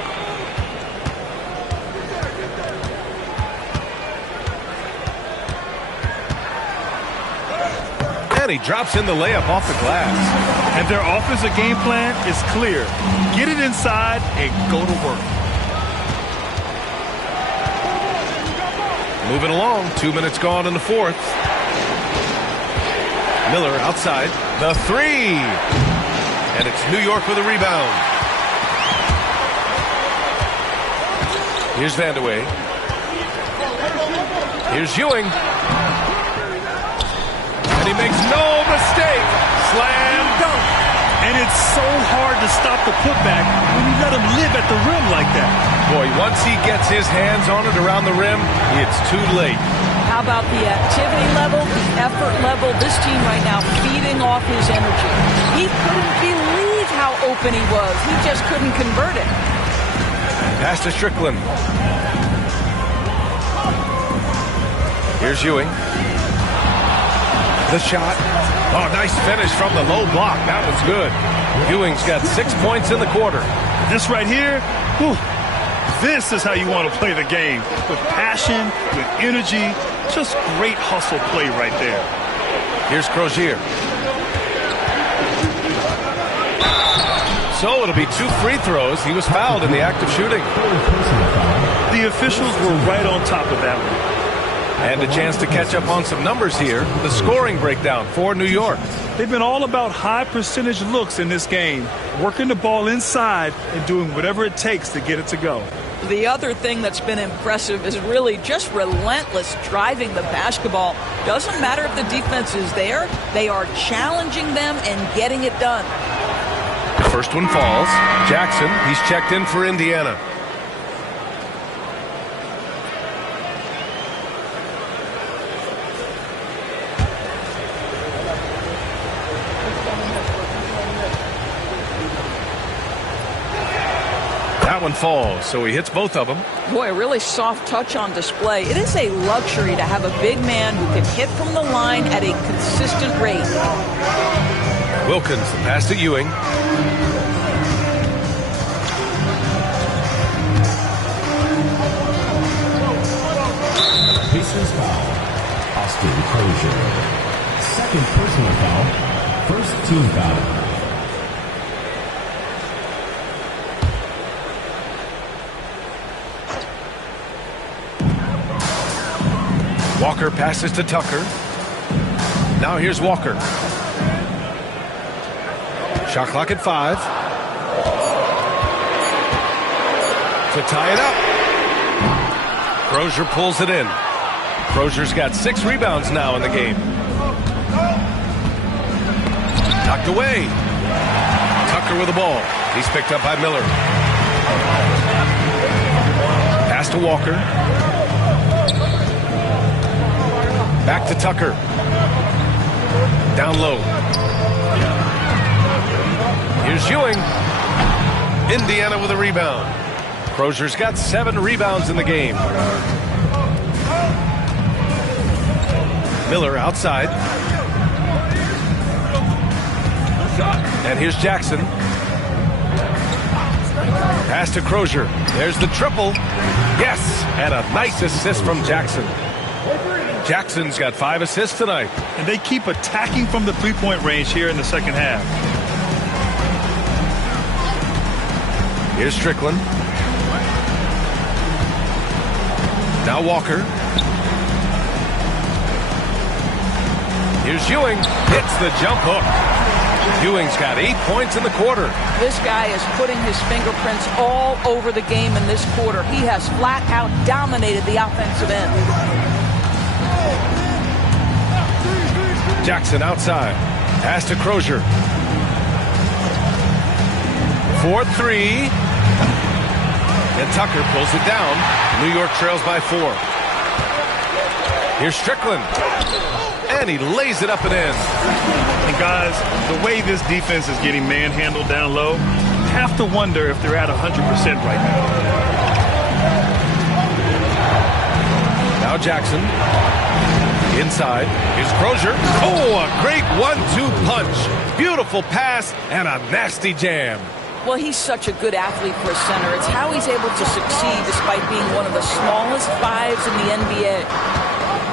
And he drops in the layup off the glass. And their offensive game plan is clear. Get it inside and go to work. Moving along, 2 minutes gone in the fourth. Miller outside, the 3. And it's New York with a rebound. Here's Vandeweghe. Here's Ewing. And he makes no mistake. Slam dunk. And it's so hard to stop the putback when you let him live at the rim like that. Boy, once he gets his hands on it around the rim, it's too late. How about the activity level, the effort level? This team right now feeding off his energy. He couldn't believe how open he was. He just couldn't convert it. Pass to Strickland. Here's Ewing. The shot. Oh, nice finish from the low block. That was good. Ewing's got 6 points in the quarter. This right here, whew, this is how you want to play the game. With passion, with energy, just great hustle play right there. Here's Crozier. So it'll be 2 free throws. He was fouled in the act of shooting. The officials were right on top of that one. And a chance to catch up on some numbers here. The scoring breakdown for New York. They've been all about high percentage looks in this game, working the ball inside and doing whatever it takes to get it to go. The other thing that's been impressive is really just relentless driving the basketball. Doesn't matter if the defense is there, they are challenging them and getting it done. The first one falls. Jackson, he's checked in for Indiana. That one falls, so he hits both of them. Boy, a really soft touch on display. It is a luxury to have a big man who can hit from the line at a consistent rate. Wilkins, the pass to Ewing. Pacers foul. Austin Crozier. Second personal foul. First team foul. Walker passes to Tucker. Now here's Walker. Shot clock at 5. To tie it up. Crozier pulls it in. Crozier's got 6 rebounds now in the game. Knocked away. Tucker with the ball. He's picked up by Miller. Pass to Walker. Back to Tucker. Down low. Here's Ewing. Indiana with a rebound. Crozier's got 7 rebounds in the game. Miller outside. And here's Jackson. Pass to Crozier. There's the triple. Yes! And a nice assist from Jackson. Jackson's got 5 assists tonight. And they keep attacking from the three-point range here in the second half. Here's Strickland. Now Walker. Here's Ewing. Hits the jump hook. Ewing's got 8 points in the quarter. This guy is putting his fingerprints all over the game in this quarter. He has flat out dominated the offensive end. Jackson outside. Pass to Crozier. 4-3. And Tucker pulls it down. New York trails by 4. Here's Strickland. And he lays it up and in. And guys, the way this defense is getting manhandled down low, have to wonder if they're at 100% right now. Now Jackson. Inside. Here's Crozier. Oh, a great 1-2 punch. Beautiful pass and a nasty jam. Well, he's such a good athlete for a center. It's how he's able to succeed despite being one of the smallest 5s in the NBA.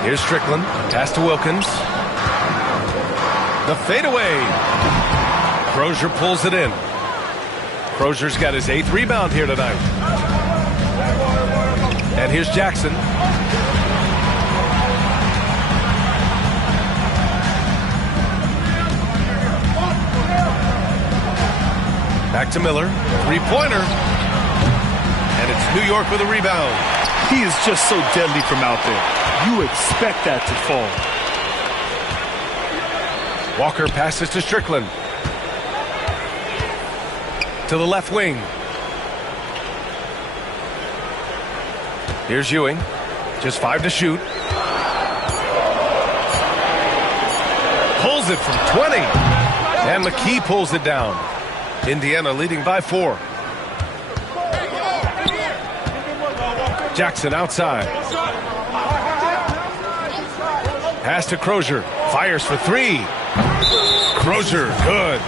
Here's Strickland. Pass to Wilkins. The fadeaway. Crozier pulls it in. Crozier's got his 8th rebound here tonight. And here's Jackson. Back to Miller. 3-pointer. And it's New York with a rebound. He is just so deadly from out there. You expect that to fall. Walker passes to Strickland. To the left wing. Here's Ewing. Just 5 to shoot. Pulls it from 20. And McKee pulls it down. Indiana leading by 4. Jackson outside. Pass to Crozier. Fires for 3. Crozier, good.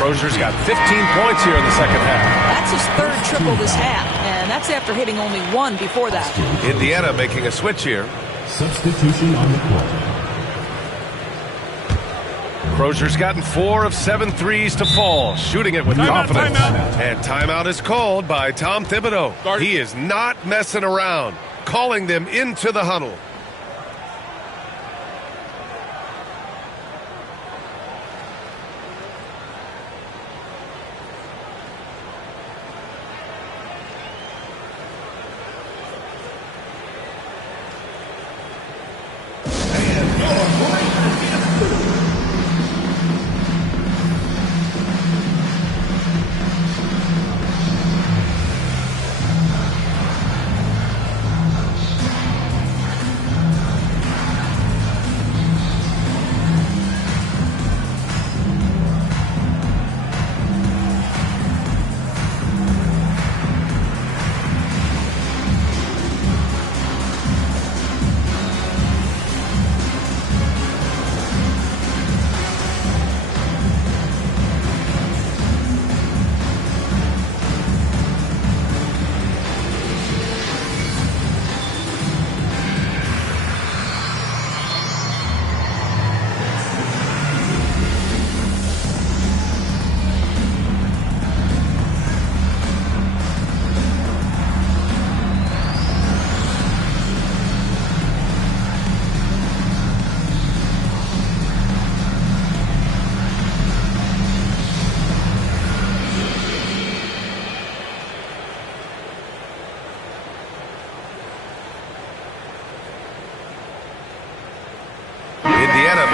Crozier's got 15 points here in the second half. That's his 3rd triple this half, and that's after hitting only 1 before that. Indiana making a switch here. Substitution on the court. Crozier's gotten 4 of 7 threes to fall, shooting it with confidence. And timeout is called by Tom Thibodeau. He is not messing around, calling them into the huddle.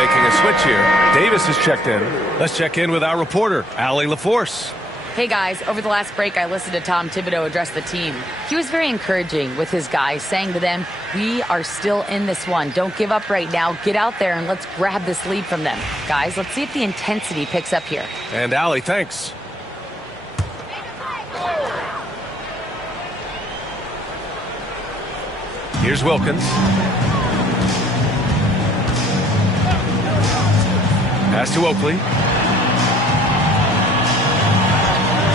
making a switch here. Davis is checked in. Let's check in with our reporter, Allie LaForce. Hey guys, over the last break I listened to Tom Thibodeau address the team. He was very encouraging with his guys, saying to them, we are still in this one. Don't give up right now. Get out there and let's grab this lead from them. Guys, let's see if the intensity picks up here. And Allie, thanks. Here's Wilkins. Pass to Oakley.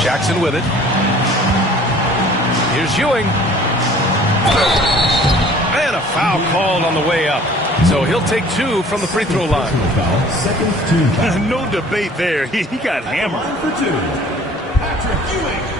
Jackson with it. Here's Ewing. And a foul called on the way up. So he'll take 2 from the free throw line. No debate there. He got hammered. For 2, Patrick Ewing.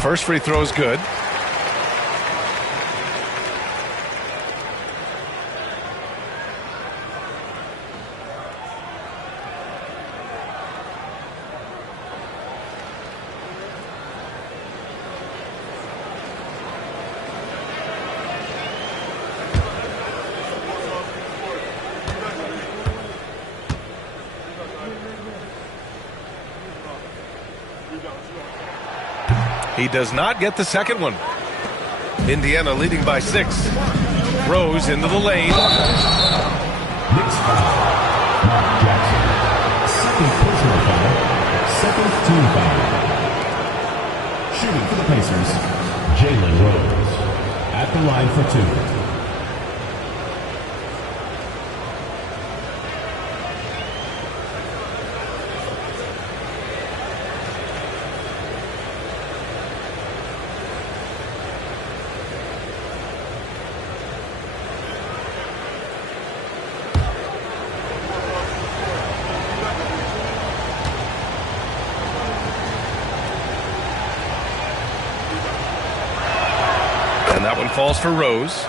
First free throw is good. He does not get the second one. Indiana leading by 6. Rose into the lane. Knicks foul. Mark Jackson. Second personal foul. Second team foul. Shooting for the Pacers, Jalen Rose. At the line for 2. And that one falls for Rose.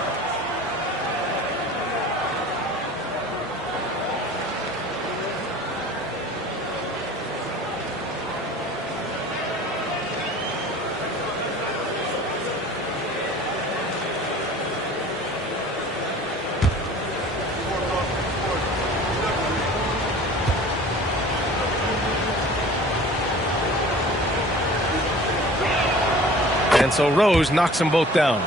And so Rose knocks them both down.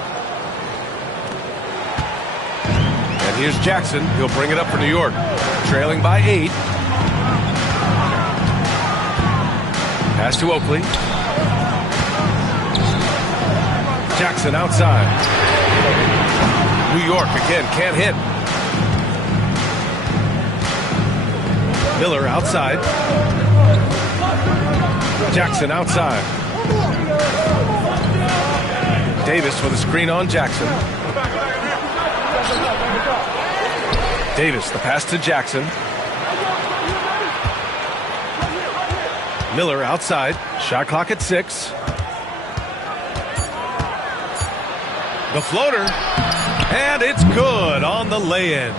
And here's Jackson. He'll bring it up for New York. Trailing by 8. Pass to Oakley. Jackson outside. New York again can't hit. Miller outside. Jackson outside. Davis with a screen on Jackson. Davis, the pass to Jackson. Miller outside. Shot clock at 6. The floater. And it's good on the lay-in.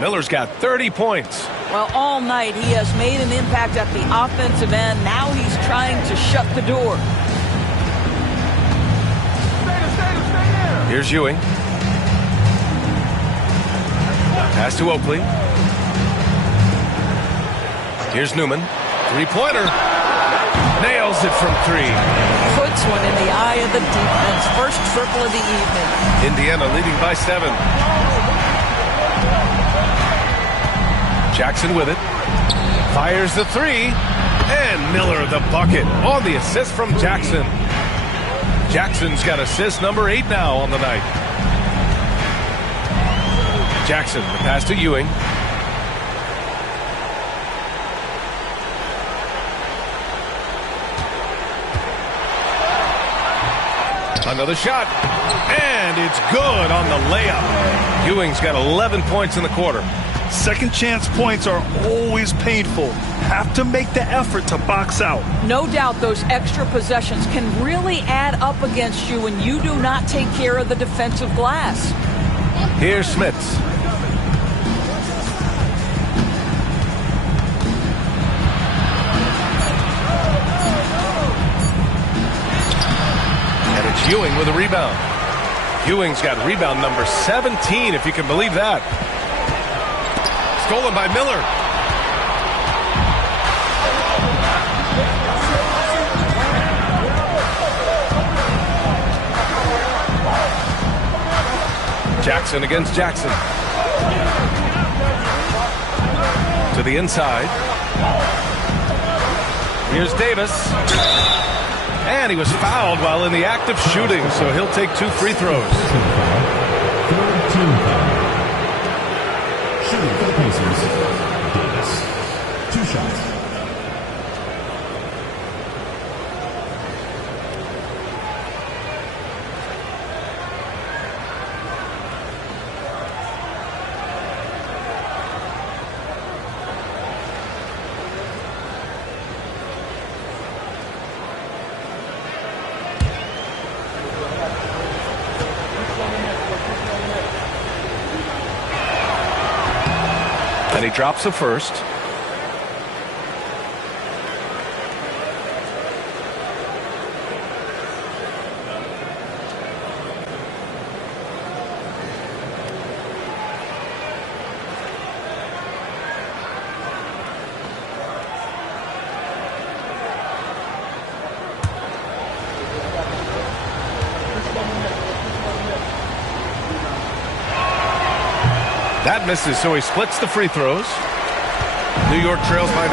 Miller's got 30 points. Well, all night he has made an impact at the offensive end. Now he's trying to shut the door. Here's Ewing. Pass to Oakley. Here's Newman. Three-pointer. Nails it from 3. Puts one in the eye of the defense. First triple of the evening. Indiana leading by 7. Jackson with it. Fires the 3. And Miller the bucket on the assist from Jackson. Jackson's got assist number 8 now on the night. Jackson, the pass to Ewing. Another shot. And it's good on the layup. Ewing's got 11 points in the quarter. Second chance points are always painful. Have to make the effort to box out. No doubt those extra possessions can really add up against you when you do not take care of the defensive glass. Here's Smits. And it's Ewing with a rebound. Ewing's got rebound number 17, if you can believe that. Stolen by Miller. Jackson against Jackson. To the inside. Here's Davis. And he was fouled while in the act of shooting, so he'll take 2 free throws. Third team foul. Shooting for the Pacers, Davis. 2 shots. And he drops the first. That misses, so he splits the free throws. New York trails by 9.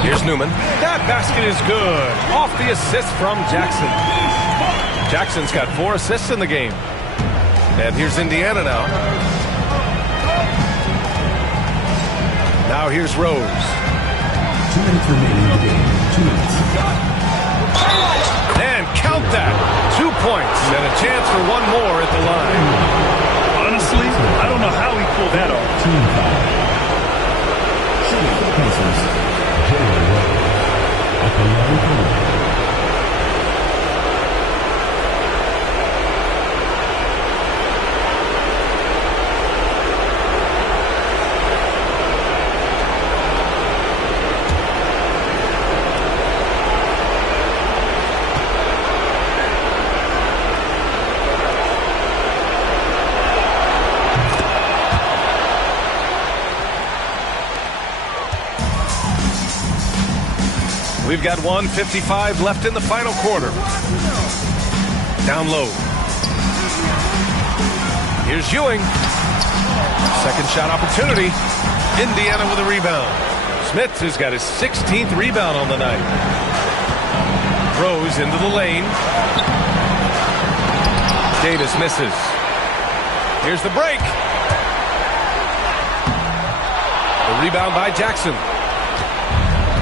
Here's Newman. That basket is good. Off the assist from Jackson. Jackson's got 4 assists in the game. And here's Indiana now. Now here's Rose. 2 minutes remaining in the game. 2 minutes. And count that. 2 points and a chance for 1 more at the line. Honestly, I don't know how he pulled that off. Team foul. Shooting for the Pacers, Jalen at the line for one. We've got 1:55 left in the final quarter. Down low. Here's Ewing. Second shot opportunity. Indiana with a rebound. Smith has got his 16th rebound on the night. Rose into the lane. Davis misses. Here's the break. The rebound by Jackson.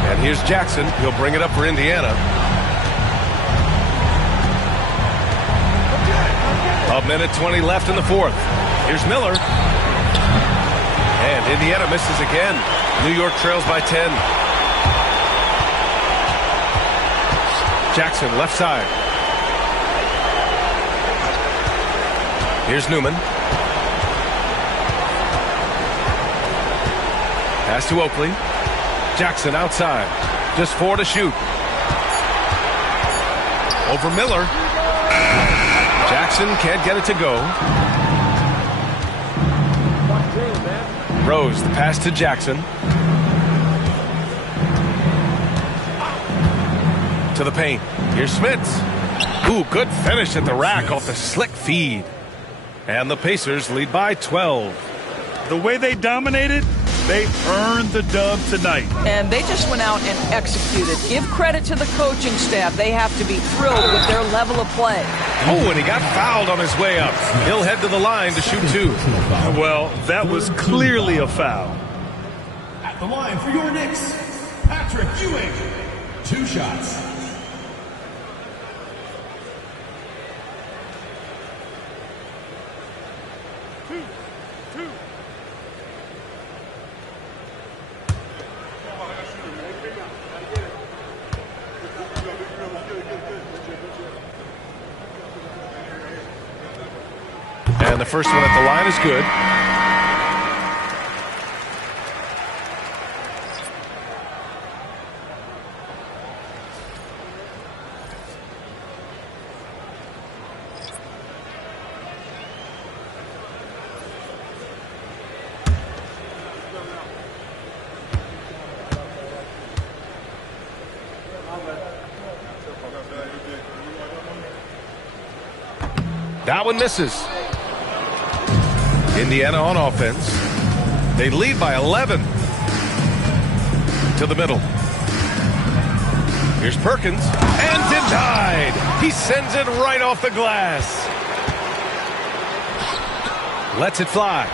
And here's Jackson. He'll bring it up for Indiana. A minute 20 left in the fourth. Here's Miller. And Indiana misses again. New York trails by 10. Jackson left side. Here's Newman. Pass to Oakley. Jackson outside. Just 4 to shoot. Over Miller. Jackson can't get it to go. Rose, the pass to Jackson. To the paint. Here's Smits. Ooh, good finish at the rack off the slick feed. And the Pacers lead by 12. The way they dominated, they earned the dub tonight. And they just went out and executed. Give credit to the coaching staff. They have to be thrilled with their level of play. Oh, and he got fouled on his way up. He'll head to the line to shoot 2. Well, that was clearly a foul. At the line for your Knicks, Patrick Ewing. 2 shots. And the first one at the line is good. That one misses. Indiana on offense. They lead by 11. To the middle. Here's Perkins. And denied. He sends it right off the glass. Lets it fly.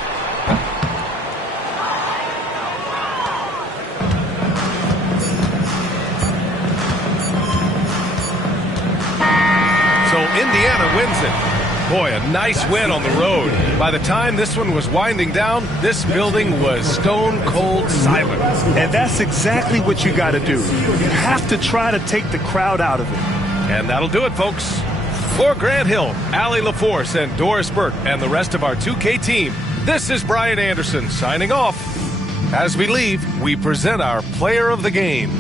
So Indiana wins it. Boy, a nice win on the road. By the time this one was winding down, this building was stone cold silent. And that's exactly what you got to do. You have to try to take the crowd out of it. And that'll do it, folks. For Grant Hill, Allie LaForce, and Doris Burke, and the rest of our 2K team, this is Brian Anderson signing off. As we leave, we present our player of the game.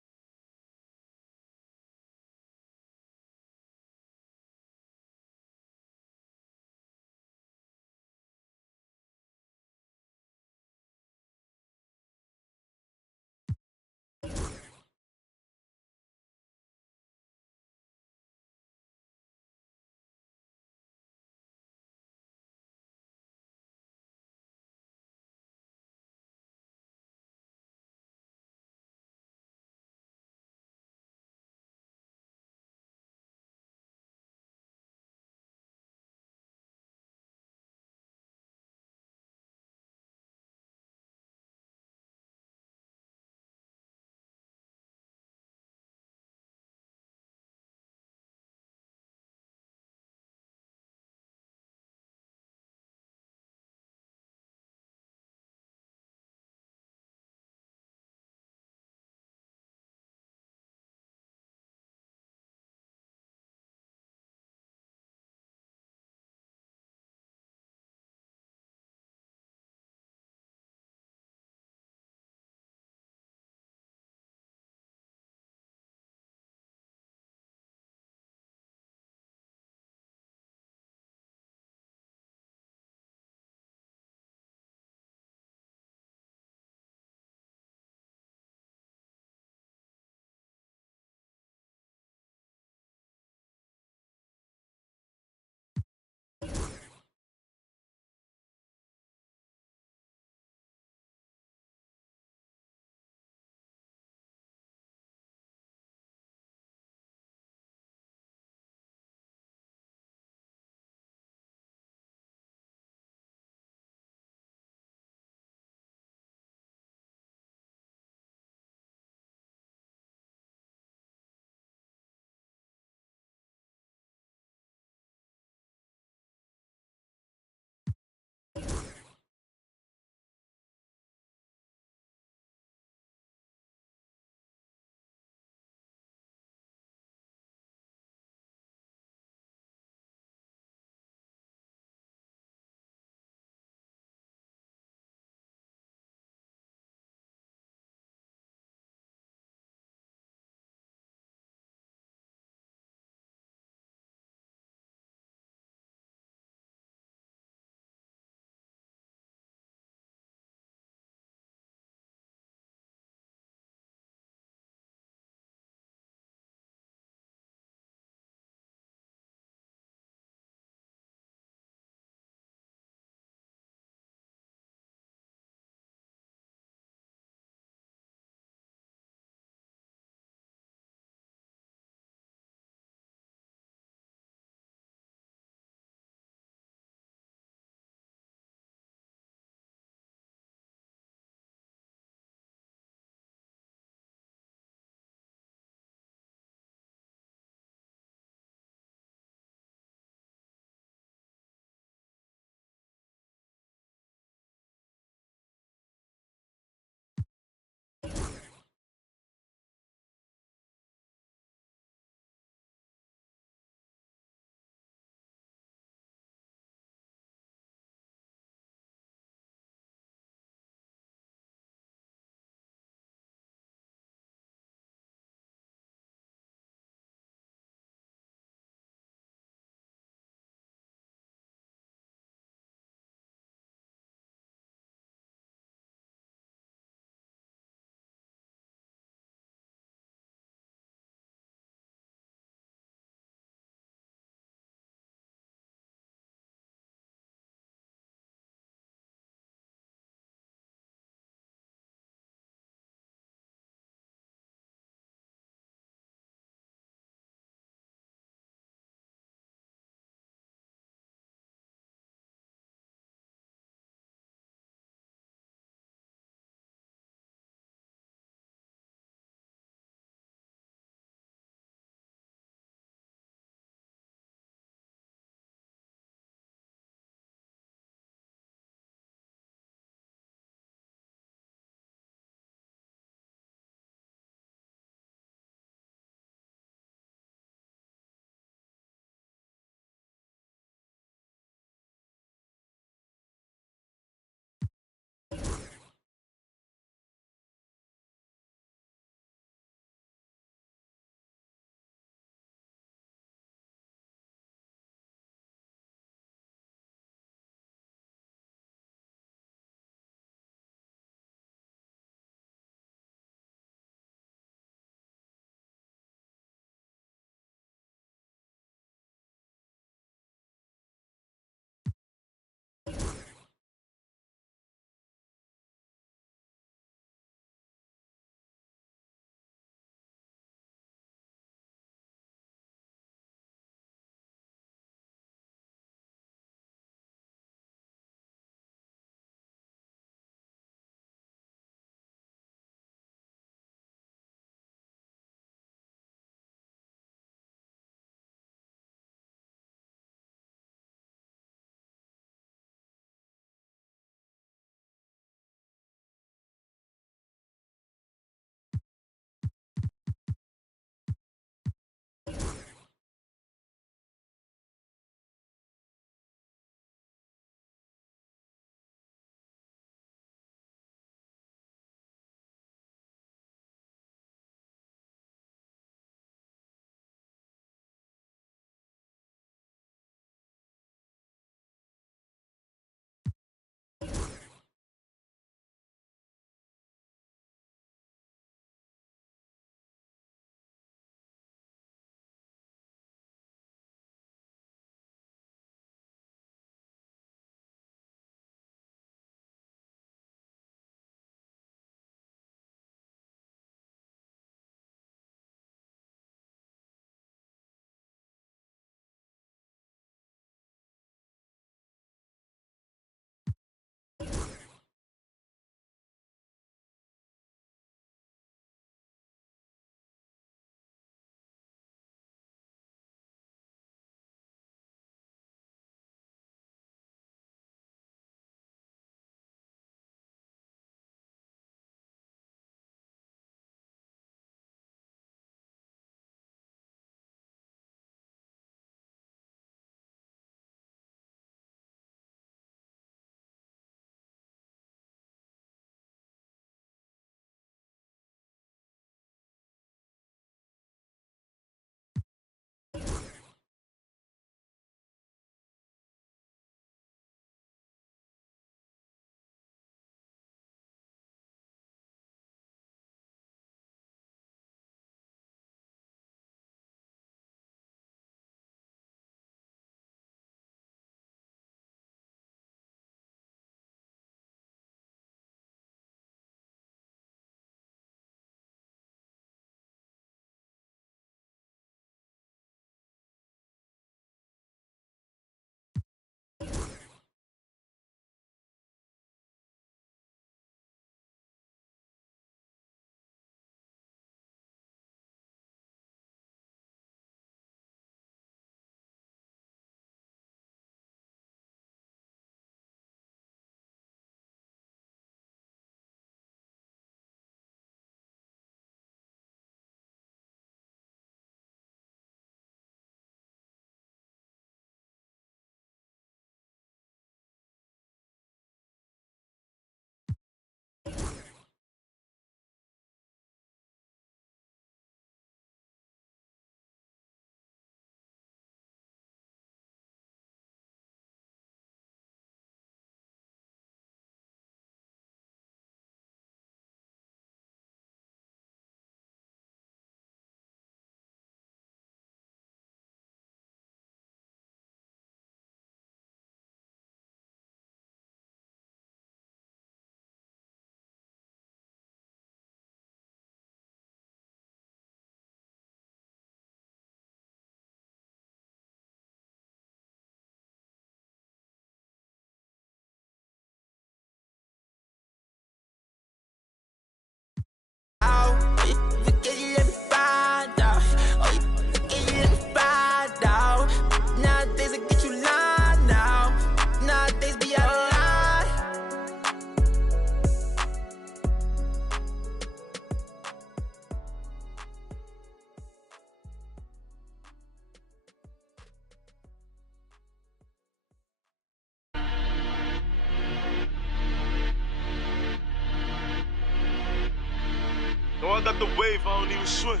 No, I got the wave, I don't even swim.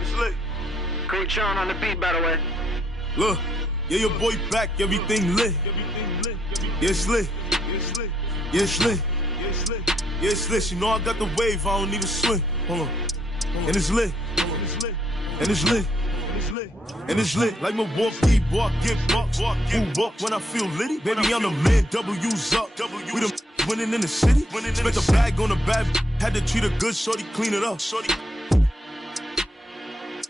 It's lit. Great Sean on the beat, by the way. Look, yeah, your boy back, everything lit. Yeah, it's lit. Yeah, it's lit. Yeah, it's lit. You know I got the wave, I don't even swim. Hold on. And it's lit. And it's lit. And it's lit. Like Milwaukee, boy, I get bucks. Who walk when I feel litty? Baby, I'm the man, W's up. We the winning in the city. Spent the bag on the bad. Had to treat her good, shorty, clean it up. Shorty.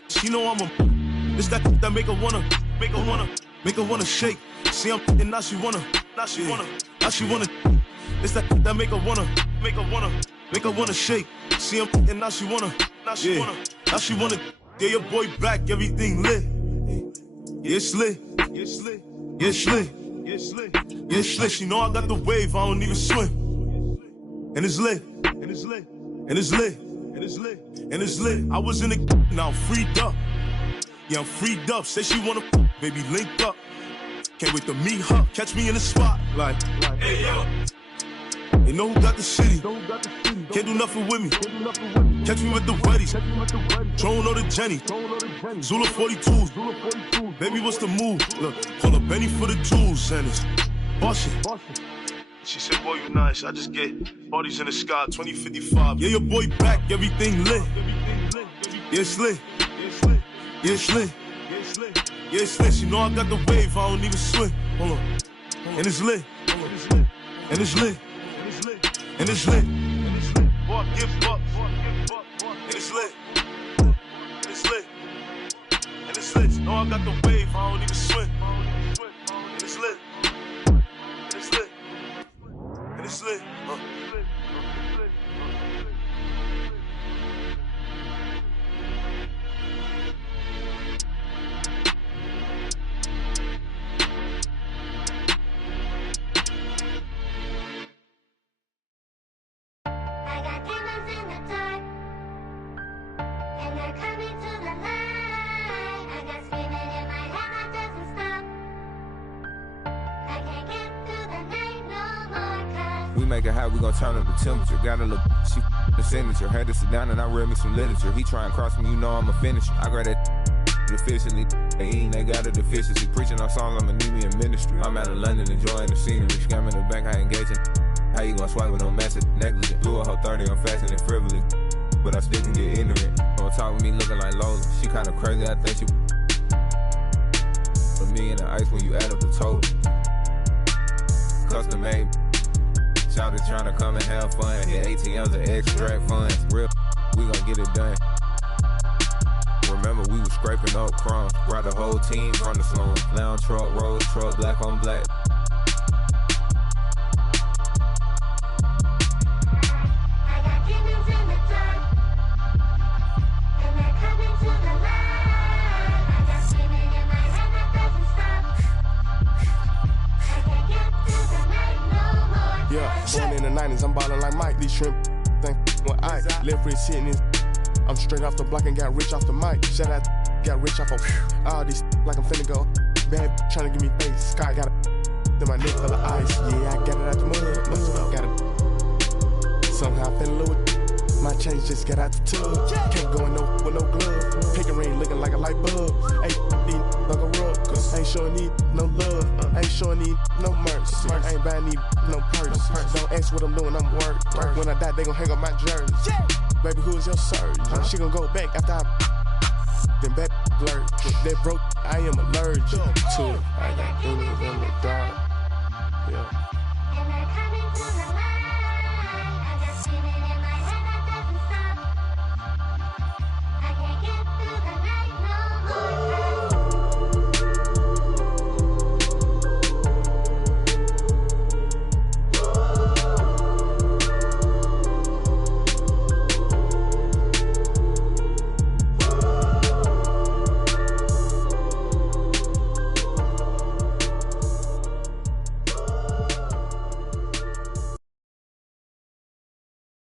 She know I'm a. It's that make her wanna shake. See, I'm and now she wanna. It's that make her wanna shake. See, I'm and now she wanna. Yeah, your boy back, everything lit. Yeah, it's lit. You know I got the wave, I don't even swim. And it's lit. I was in the now I'm freed up. Yeah, I'm freed up. Say she wanna baby link up. Can't wait to meet her. Catch me in the spot. Like hey yo. They know who got the city. Can't do nothing with me. Catch me with the weddies. Drone or the Jenny. Zula 42s. Baby, what's the move? Look, call up Benny for the jewels. And it's bustin'. She said, boy, you nice. I just get parties in the sky, 2055. Yeah, your boy back, everything lit. Yeah, it's lit. Yeah, it's lit. You know I got the wave, I don't even swim. Hold on. And it's lit. And it's lit. Boy, I give up. And it's lit. You know I got the wave, I don't even swim. And it's lit. And it's lit. We make it hot, we gon' turn up the temperature. Got a little she the signature. Had to sit down and I read me some literature. He try and cross me, you know I'm a finisher. I grab that efficiently. They eating, they got a deficiency. Preaching on songs, I'ma need me in ministry. I'm out of London enjoying the scenery. Scamming the bank, I engaging. How you gon' swipe with no message? Negligent. Blew a whole 30, I'm fasting and frivolous. But I still can get ignorant. Don't talk with me looking like Lola. She kinda crazy, I think she for me in the ice when you add up the total. Custom made. Shouted trying to come and have fun. Hit ATMs and extract funds. Real, we gon' get it done. Remember we was scraping up crumbs. Brought the whole team from the slum. Lounge truck, rose truck, black on black. Born in the 90s, I'm ballin' like Mike. These shrimp think when I left wrist hitting this. I'm straight off the block and got rich off the mic. Shout out, got rich off of all these like I'm finna go. Bad tryna give me face. Sky got it. Then my neck full of ice. Yeah, I got it out the mud. Got it. Somehow I fell in love with. My chains just got out the tub. Can't go in no with no glove. Pick a ring looking like a light bulb. Ain't need like a rug. Ain't sure need no love. Ain't sure need no mercy. Ain't buying need no purse. Don't ask what I'm doing, I'm work. When I die, they gon' hang up my jersey. Baby, who is your surgeon? She gon' go back after I then back blurred. That broke, I am allergic to it. I got demons in the dark. Yeah.